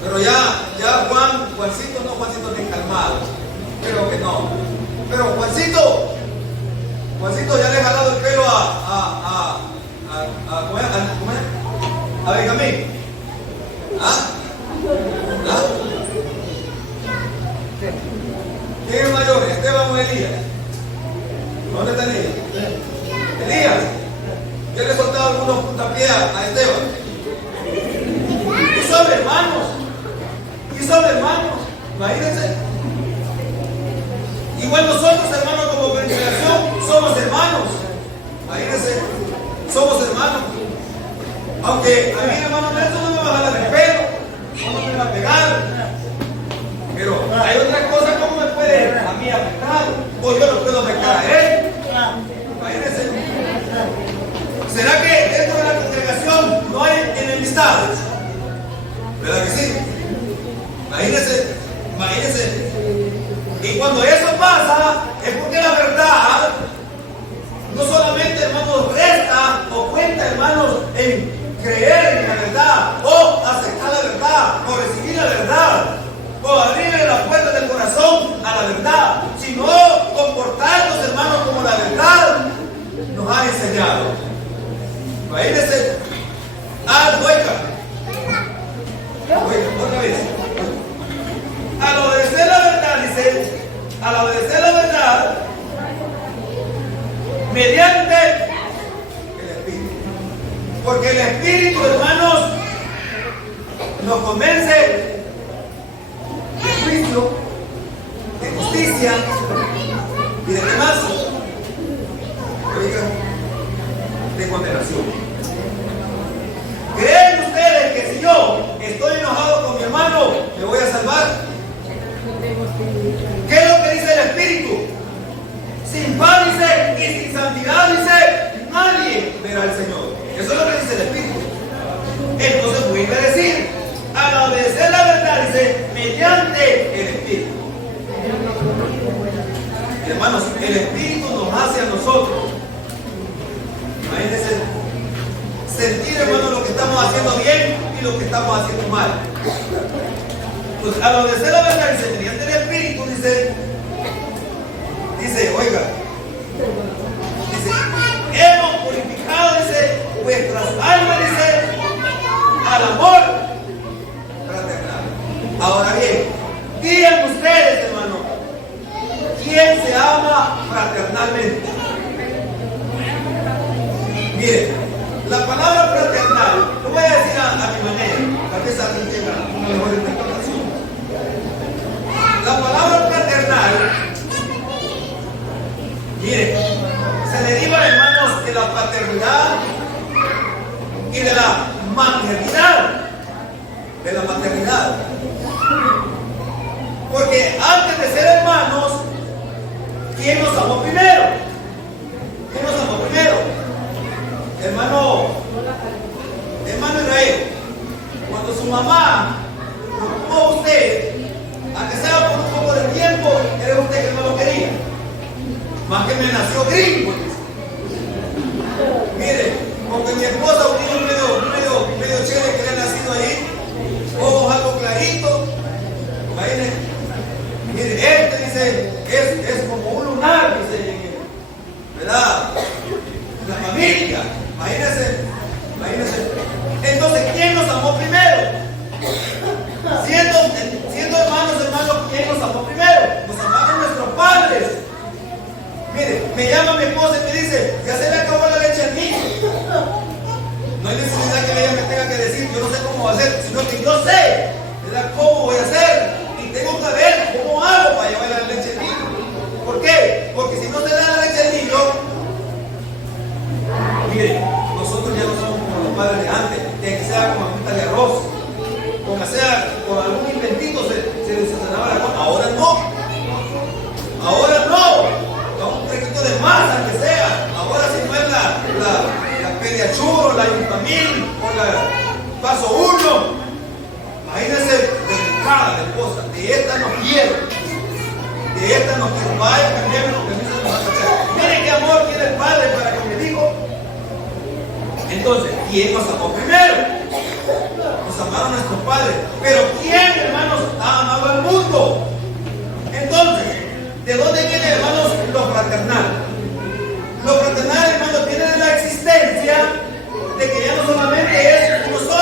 pero ya Juancito bien calmado, creo que no. Pero Juancito ya le ha jalado el pelo a A Benjamín. ¿Ah? ¿Ah? ¿Quién es mayor? ¿Esteban o Elías? ¿Dónde está Elías? Elías. Yo le he soltado algunos puntapiés a Esteban. Y son hermanos. Y son hermanos. Imagínense. Igual nosotros, hermanos, como congregación, somos hermanos. Imagínense. Somos hermanos. Aunque a mí, hermano Nelson, no me va a jalar el pelo, no me va a pegar. Pero hay otras cosas como me puede a mí afectar, o yo no puedo afectar a él. Imagínense. ¿Será que dentro de la congregación no hay enemistades? ¿Verdad que sí? Imagínense, imagínense. Y cuando eso pasa, es porque la verdad no solamente, hermanos, resta o cuenta, hermanos, en creer en la verdad, o aceptar la verdad, o recibir la verdad, o abrirle la puerta del corazón a la verdad, sino comportarnos, hermanos, como la verdad nos ha enseñado. Imagínense. Otra vez. Al obedecer la verdad, dice, al obedecer la verdad, mediante el Espíritu. Porque el Espíritu, hermanos, nos convence de juicio, de justicia y de qué más. Oigan, de condenación. ¿Creen ustedes que si yo estoy enojado con mi hermano, me voy a salvar? ¿Qué es lo que dice el Espíritu? Sin paz, dice, y sin santidad, dice, nadie verá al Señor. Eso es lo que dice el Espíritu. Entonces vuelve a decir, al obedecer la verdad, dice, mediante el Espíritu. Hermanos, el Espíritu nos hace a nosotros. Imagínense, sentir, hermanos, lo que estamos haciendo bien y lo que estamos haciendo mal. Pues al obedecer la verdad, dice, mediante el Espíritu, dice, oiga, dice, hemos purificado, dice, vuestras almas, dice, al amor fraternal. Ahora bien, digan ustedes, hermano, ¿quién se ama fraternalmente? Miren, la palabra fraternal, lo voy a decir a mi manera, tal vez alguien tenga una mejor interpretación. La palabra fraternal, miren, se deriva, hermanos, de la paternidad y de la maternidad. De la maternidad. Porque antes de ser hermanos, ¿quién nos amó primero? ¿Quién nos amó primero? Hermano Israel, cuando su mamá lo tuvo a usted, a que sea por un poco de tiempo, era usted que no lo quería. Más que me nació gringo. Mire, porque mi esposa un niño medio chévere que le ha nacido ahí, ojos algo claritos. Imagínense. Mire, dice, es como un lunar, dice, ¿verdad? La familia. Imagínense. Entonces, ¿quién nos amó primero? Siendo hermanos, ¿quién nos amó primero? Nos amaron nuestros padres. Mire, me llama mi esposa y me dice, ya se le acabó la leche al niño. No hay necesidad que ella me tenga que decir, yo no sé cómo va a hacer, sino que yo sé, ¿verdad?, cómo voy a hacer. Y tengo que ver cómo hago para llevar la leche al niño. ¿Por qué? Porque si no se da la leche al niño, mire, nosotros ya no somos como los padres de antes, de que sea con agüita de arroz, como sea, con algún inventito se desensanaba la cosa. Ahora no. Con un trequito de masa que sea. Ahora si no es la pediachuro, la infamil o la paso 1. Imagínense, delicada la esposa. De esta no quiero. Vaya, cambiemos lo que nos va a hacer. Miren qué amor tiene el padre para con el hijo. Entonces, ¿quién nos amó primero? Nos amaron nuestros padres. Pero ¿quién, hermanos, ha amado al mundo? Entonces, ¿de dónde viene, hermanos, lo fraternal? Lo fraternal, hermanos, viene de la existencia de que ya no solamente es uno solo.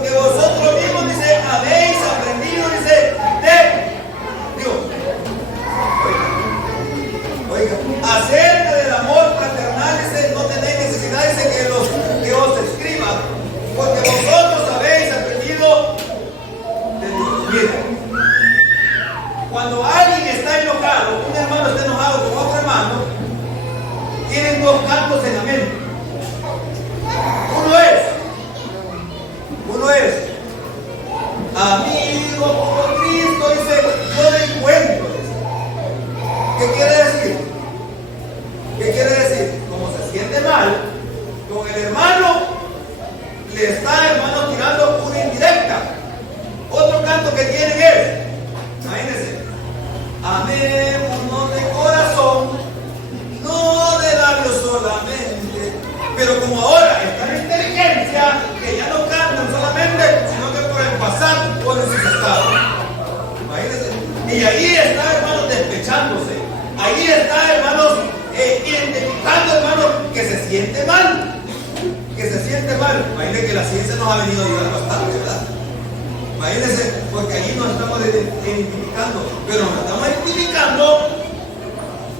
porque vosotros mismos, dice, habéis aprendido, dice, de Dios. Oiga, acerca del amor fraternal, dice, no tenéis necesidad, dice, que os escriba, porque vosotros habéis aprendido de Dios. Miren, cuando alguien está enojado, un hermano está enojado con otro hermano, tienen dos cantos en la mente. Uno es, amigo por Cristo, dice, yo le encuentro. ¿Qué quiere decir? ¿Qué quiere decir? Como se siente mal con el hermano, le está, hermano, tirando una indirecta. Otro canto que tienen es, imagínense, amémonos de corazón, no de labios solamente, pero como ahora está la inteligencia, que ya no cantan solamente, sino que por el pasar ponen sus estados. Imagínense. Y ahí está, hermanos, despechándose. Ahí está, hermanos, identificando, hermanos, que se siente mal. Que se siente mal. Imagínense que la ciencia nos ha venido a ayudar bastante, ¿verdad? Imagínense, porque allí nos estamos identificando, pero nos estamos identificando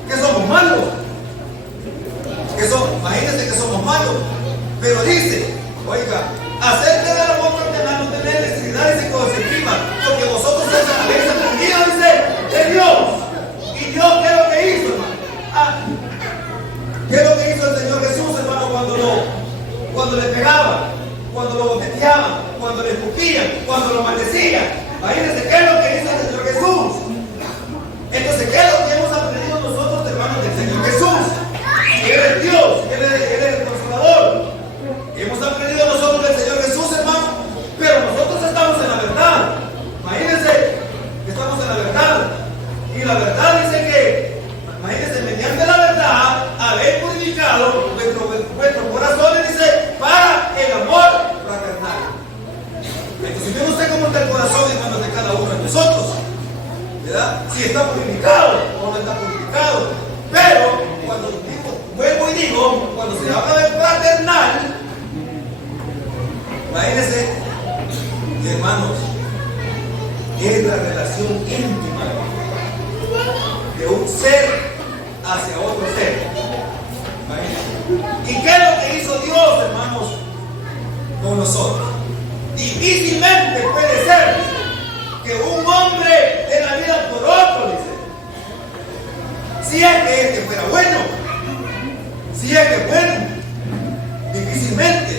que somos malos. Imagínense que somos malos. Pero dice, oiga, acerca del amor fraternal no tenéis necesidad de que os escriba, porque vosotros habéis aprendido, dice, de Dios. Y Dios, ¿qué es lo que hizo, hermano? ¿Qué es lo que hizo el Señor Jesús, hermano, cuando le pegaban, cuando lo boteteaban, cuando le escupían, cuando lo maldecían? Imagínense, ¿qué es lo que hizo el Señor Jesús? Entonces, ¿qué es lo que hemos aprendido nosotros, hermanos, del Señor Jesús? Él es Dios, Él es el Consolador. Hemos aprendido nosotros del Señor Jesús, hermano, pero nosotros estamos en la verdad. Imagínense que estamos en la verdad. Y la verdad dice que, imagínense, mediante la verdad, habéis purificado vuestros corazones, dice, para el amor fraternal. Entonces, yo no sé cómo está el corazón, hermanos, de cada uno de nosotros, ¿verdad? Si está purificado o no está purificado. Pero, cuando vuelvo y digo, cuando se habla de fraternal, imagínense, hermanos, es la relación íntima de un ser hacia otro ser. Imagínense. ¿Y qué es lo que hizo Dios, hermanos, con nosotros? Difícilmente puede ser que un hombre dé la vida por otro, dice. Si es que este fuera bueno, si es que es bueno, difícilmente.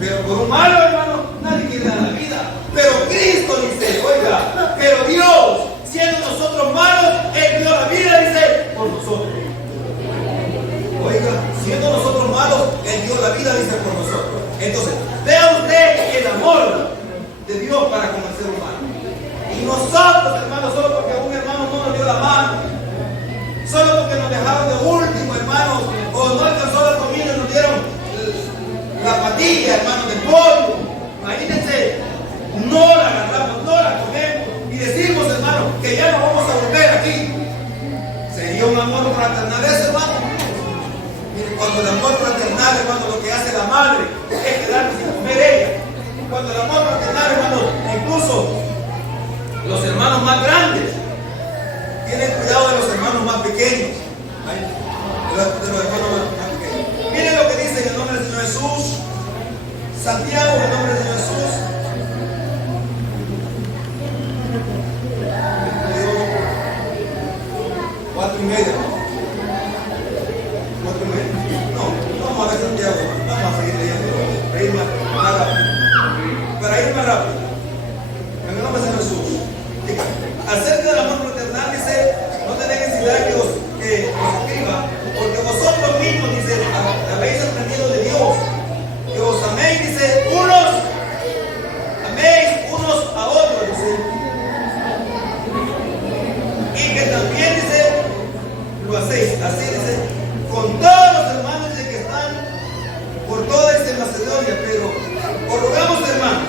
Pero por un malo, hermano, nadie quiere dar la vida. Pero Cristo dice, oiga, pero Dios, siendo nosotros malos, Él dio la vida, dice, por nosotros. Oiga, siendo nosotros malos, Él dio la vida, dice, por nosotros. Entonces, vea usted el amor de Dios para con el ser humano. Y nosotros, hermanos, solo porque un hermano no nos dio la mano, solo porque nos dejaron de último, hermanos, o no alcanzó la comida y nos dieron la patilla, hermanos, del pollo. Imagínense, no la agarramos, no la comemos y decimos, hermanos, que ya no vamos a volver aquí. ¿Sería un amor fraternal ese, hermano? Miren, cuando el amor fraternal, hermano, lo que hace la madre es quedarse sin comer ella. Cuando el amor fraternal, hermano, incluso los hermanos más grandes tienen cuidado de los hermanos más pequeños. De los hermanos más pequeños. Miren lo que dice en el nombre del Señor Jesús. Santiago, en el nombre del Señor Jesús. 4:30. No, vamos a ver Santiago. Vamos a seguir leyendo. Para ir más rápido. Para ir más rápido. En el nombre del Señor Jesús. Acerca del amor fraternal, dice, no tenéis necesidad que os escriba, porque vosotros mismos, dice, habéis aprendido de Dios, que os améis, dice, améis unos a otros, dice, y que también, dice, lo hacéis, así dice, con todos los hermanos de que están por toda esta Macedonia, pero os rogamos, hermanos,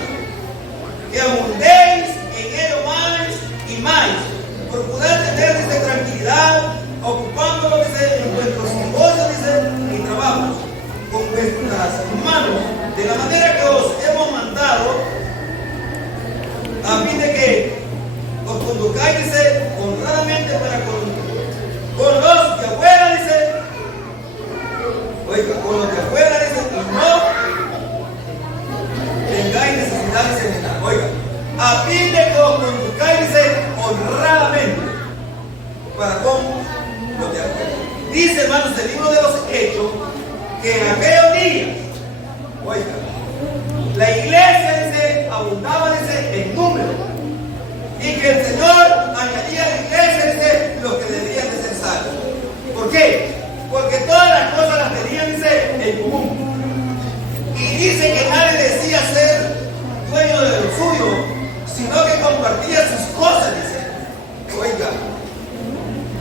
a fin de que os conduzcáis, dice, honradamente para con los de afuera. Dice, hermanos, el libro de los Hechos, que en aquellos días, oiga, la iglesia, dice, abundaba, dice, en número, y que el Señor añadía a la iglesia, dice, los que deberían de ser salvos. ¿Por qué? Porque todas las cosas las tenían, dice, en común. Y dice que nadie decía ser dueño de lo suyo, sino que compartía sus cosas, dice. Oiga.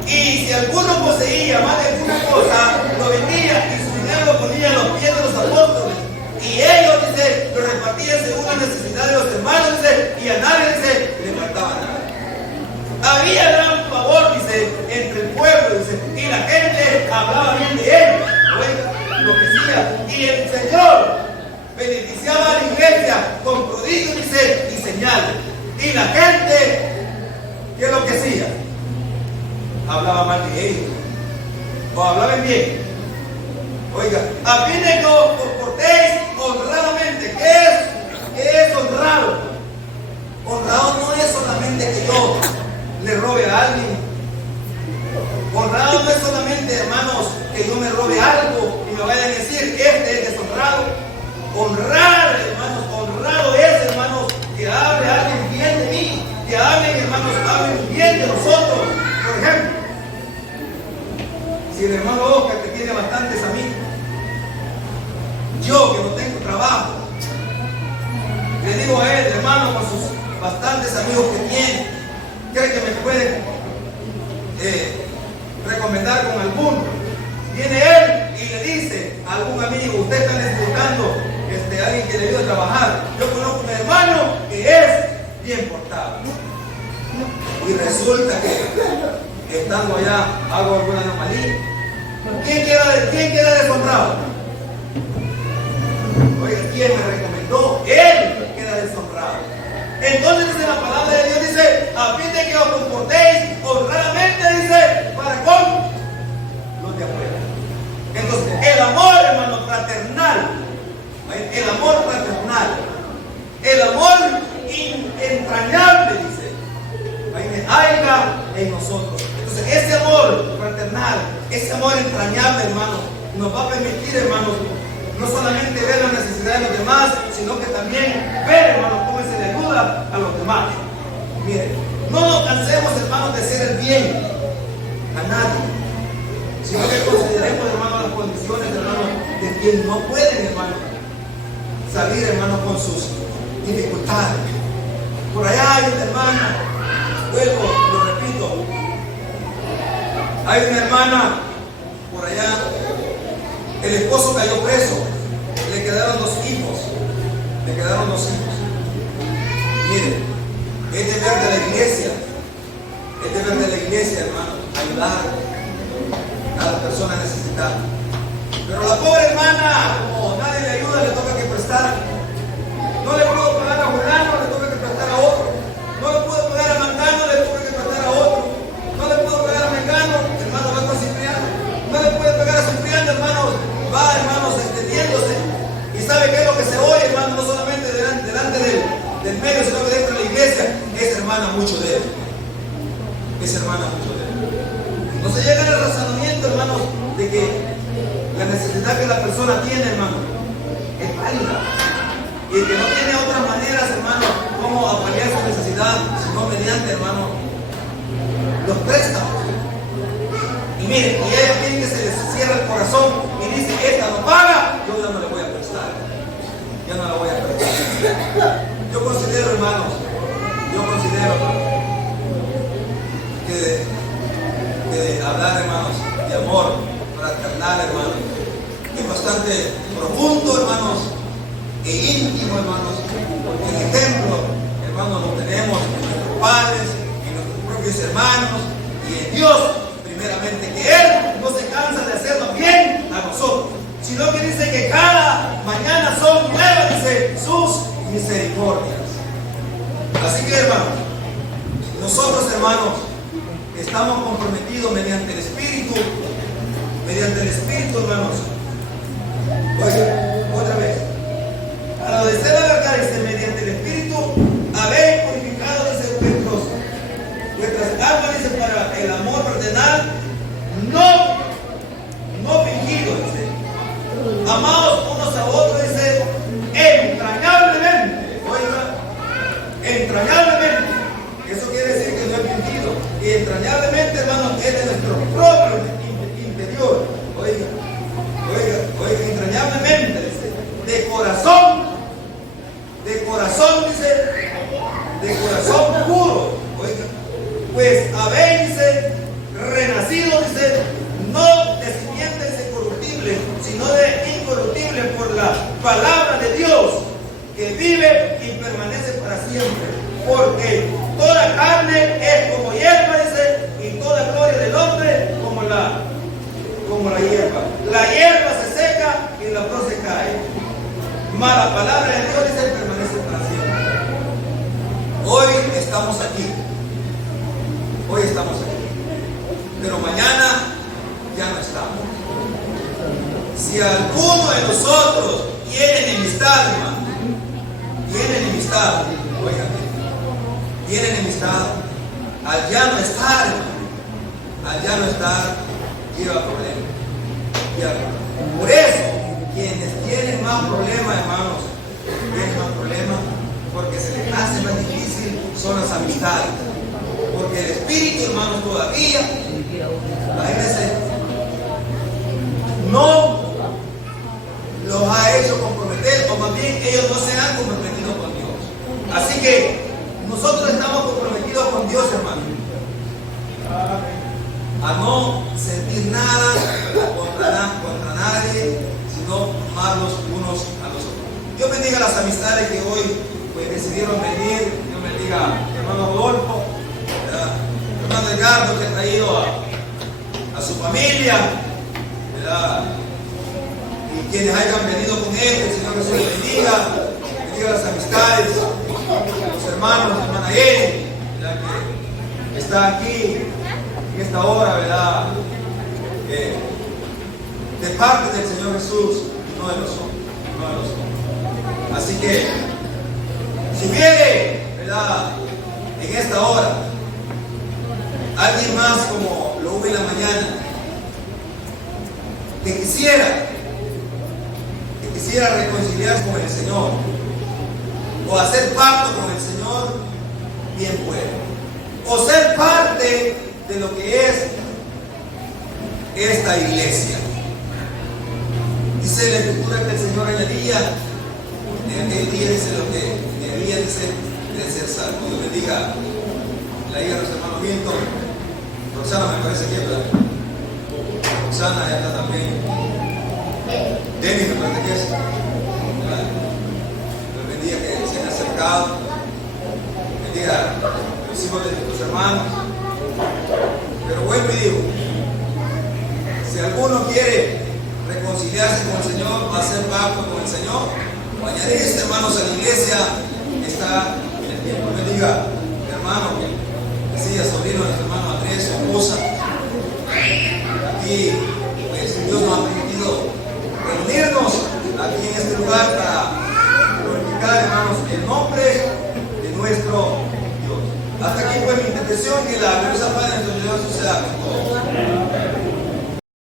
Y si alguno poseía más de alguna cosa, lo vendía y su dinero lo ponía en los pies de los apóstoles. Y ellos, dice, lo repartían según la necesidad de los hermanos, dice, y a nadie, dice, le faltaba nada. Había gran favor, dice, entre el pueblo, dice, y la gente hablaba bien de él. Oiga, lo que decía. Y el Señor beneficiaba a la iglesia con prodigios, dice, y señales. Y la gente, ¿qué es lo que hacía? Hablaba mal de ellos, o hablaban bien. Oiga, a fin de que os comportéis honradamente. ¿Qué es honrado? Honrado no es solamente que yo le robe a alguien. Honrado no es solamente, hermanos, que yo me robe algo y me vayan a decir, este es deshonrado. Honrar, hermanos, honrado es, hermanos, que hable alguien bien de mí, que hablen, hermanos, hablen bien de nosotros. Por ejemplo, si el hermano Oscar, que tiene bastantes amigos, yo que no tengo trabajo, le digo a él, hermano, con sus bastantes amigos que tiene, ¿cree que me puede recomendar con alguno? Viene él y le dice a algún amigo, usted está necesitando alguien que le ayude a trabajar. Yo conozco a un hermano que es bien portado. Y resulta que estando allá hago alguna anomalía. ¿Quién queda deshonrado? Oiga, ¿quién me recomendó? Él queda deshonrado. Entonces dice la palabra de Dios, dice, a fin de que os comportéis honradamente, dice, para con los de afuera. Entonces, el amor, hermano, fraternal, el amor fraternal, el amor entrañable, dice, haya en nosotros. Entonces, ese amor fraternal, ese amor entrañable, hermano, nos va a permitir, hermanos, no solamente ver la necesidad de los demás, sino que también ver, hermanos, cómo se le ayuda a los demás. Miren, no nos cansemos, hermanos, de hacer el bien a nadie, sino que consideremos, hermanos, las condiciones, hermanos, de quien no pueden, hermanos, salir, hermanos, con sus dificultades. Por allá hay una hermana, vuelvo, lo repito, hay una hermana por allá, el esposo cayó preso, le quedaron dos hijos, Miren, es deber de la iglesia, hermano, ayudar a las personas necesitadas. Pero la pobre hermana, como nadie le ayuda, le toca que prestar. No le puedo pagar a fulano, le toca que prestar a otro. No le puedo pagar a Mangano, le toca que prestar a otro. No le puedo pagar a Mengano, hermano, va con Cipriano. No le puede pagar a Cipriano, hermanos, va, hermanos, extendiéndose. Y sabe qué es lo que se oye, hermano, no solamente delante del medio, sino que dentro de la iglesia. Es hermana mucho de él. Entonces llega el razonamiento, hermanos, de que la necesidad que la persona tiene, hermano, es válida. Y el que no tiene otras maneras, hermano, como paliar su necesidad, sino mediante, hermano, los préstamos. Y miren, y ellos tienen que se les cierra el corazón y dice, esta no paga, yo ya no le voy a prestar. Yo considero, hermanos, que hablar, hermanos, de amor fraternal, hermanos, es bastante profundo, hermanos, e íntimo, hermanos, porque el ejemplo, hermanos, lo tenemos en nuestros padres, en nuestros propios hermanos y en Dios, primeramente, que Él no se cansa de hacerlo bien a nosotros, sino que dice que cada mañana son nuevas, dice, sus misericordias. Así que, hermanos, nosotros, hermanos, estamos comprometidos mediante el Espíritu, hermanos. Oiga, otra vez. Al obedecer a la cárcel mediante el Espíritu, habéis de corazón, dice, de corazón puro. Oiga, pues habéis, dice, renacido, dice, no de simiente incorruptible, sino de incorruptible por la palabra de Dios, que vive y permanece para siempre. Porque toda carne es como hierba, dice, y toda gloria del hombre como la hierba. La hierba se seca y la flor se cae, mas la palabra de Dios, dice, permanece para siempre. Hoy estamos aquí. Hoy estamos aquí. Pero mañana ya no estamos. Si alguno de nosotros tiene enemistad, hermano, tiene enemistad, oigan, tiene enemistad, al ya no estar, al ya no estar, lleva problemas. Por eso, quienes tienen más problemas, hermanos, tienen más problemas, porque se les hace más difícil, son las amistades. Porque el espíritu, hermanos, todavía, imagínense, no los ha hecho comprometer, o más bien ellos no se han comprometido con Dios. Así que nosotros estamos comprometidos con Dios, hermano, a no sentir nada contra nadie, sino amarlos unos a los otros. Dios bendiga a las amistades que hoy pues, decidieron venir. Dios bendiga a hermano Rodolfo, hermano Edgardo, que ha traído a su familia, ¿verdad? Y quienes hayan venido con él, que el Señor Jesús les bendiga las amistades, los hermanos, la hermana Eli, que está aquí en esta hora, ¿verdad? De parte del Señor Jesús, no de los hombres. Así que, si viene, ¿verdad? En esta hora, alguien más como lo hubo en la mañana, que quisiera reconciliarse con el Señor o hacer pacto con el Señor, bien puede. O ser parte de lo que es esta iglesia. Dice la Escritura que el Señor añadía en aquel día, dice lo que debía, dice, de ser salvo. Dios bendiga la hija de los hermanos Milton. Roxana me parece que es, ¿verdad? Roxana, ya está también. Denny me parece que es. Dios bendiga que se han acercado. Bendiga los hijos de nuestros hermanos. Pero vuelvo y digo, si alguno quiere reconciliarse con el Señor, hacer pacto con el Señor, o añadirse, hermanos, a la iglesia, está en el tiempo. Bendiga, mi hermano, que decía, sobrino de nuestro hermano Andrés, su esposa. Aquí, pues, Dios nos ha permitido reunirnos aquí en este lugar para glorificar, hermanos, el nombre de nuestro Dios. Hasta aquí, pues, mi intención, que la gloriosa paz de nuestro Dios sea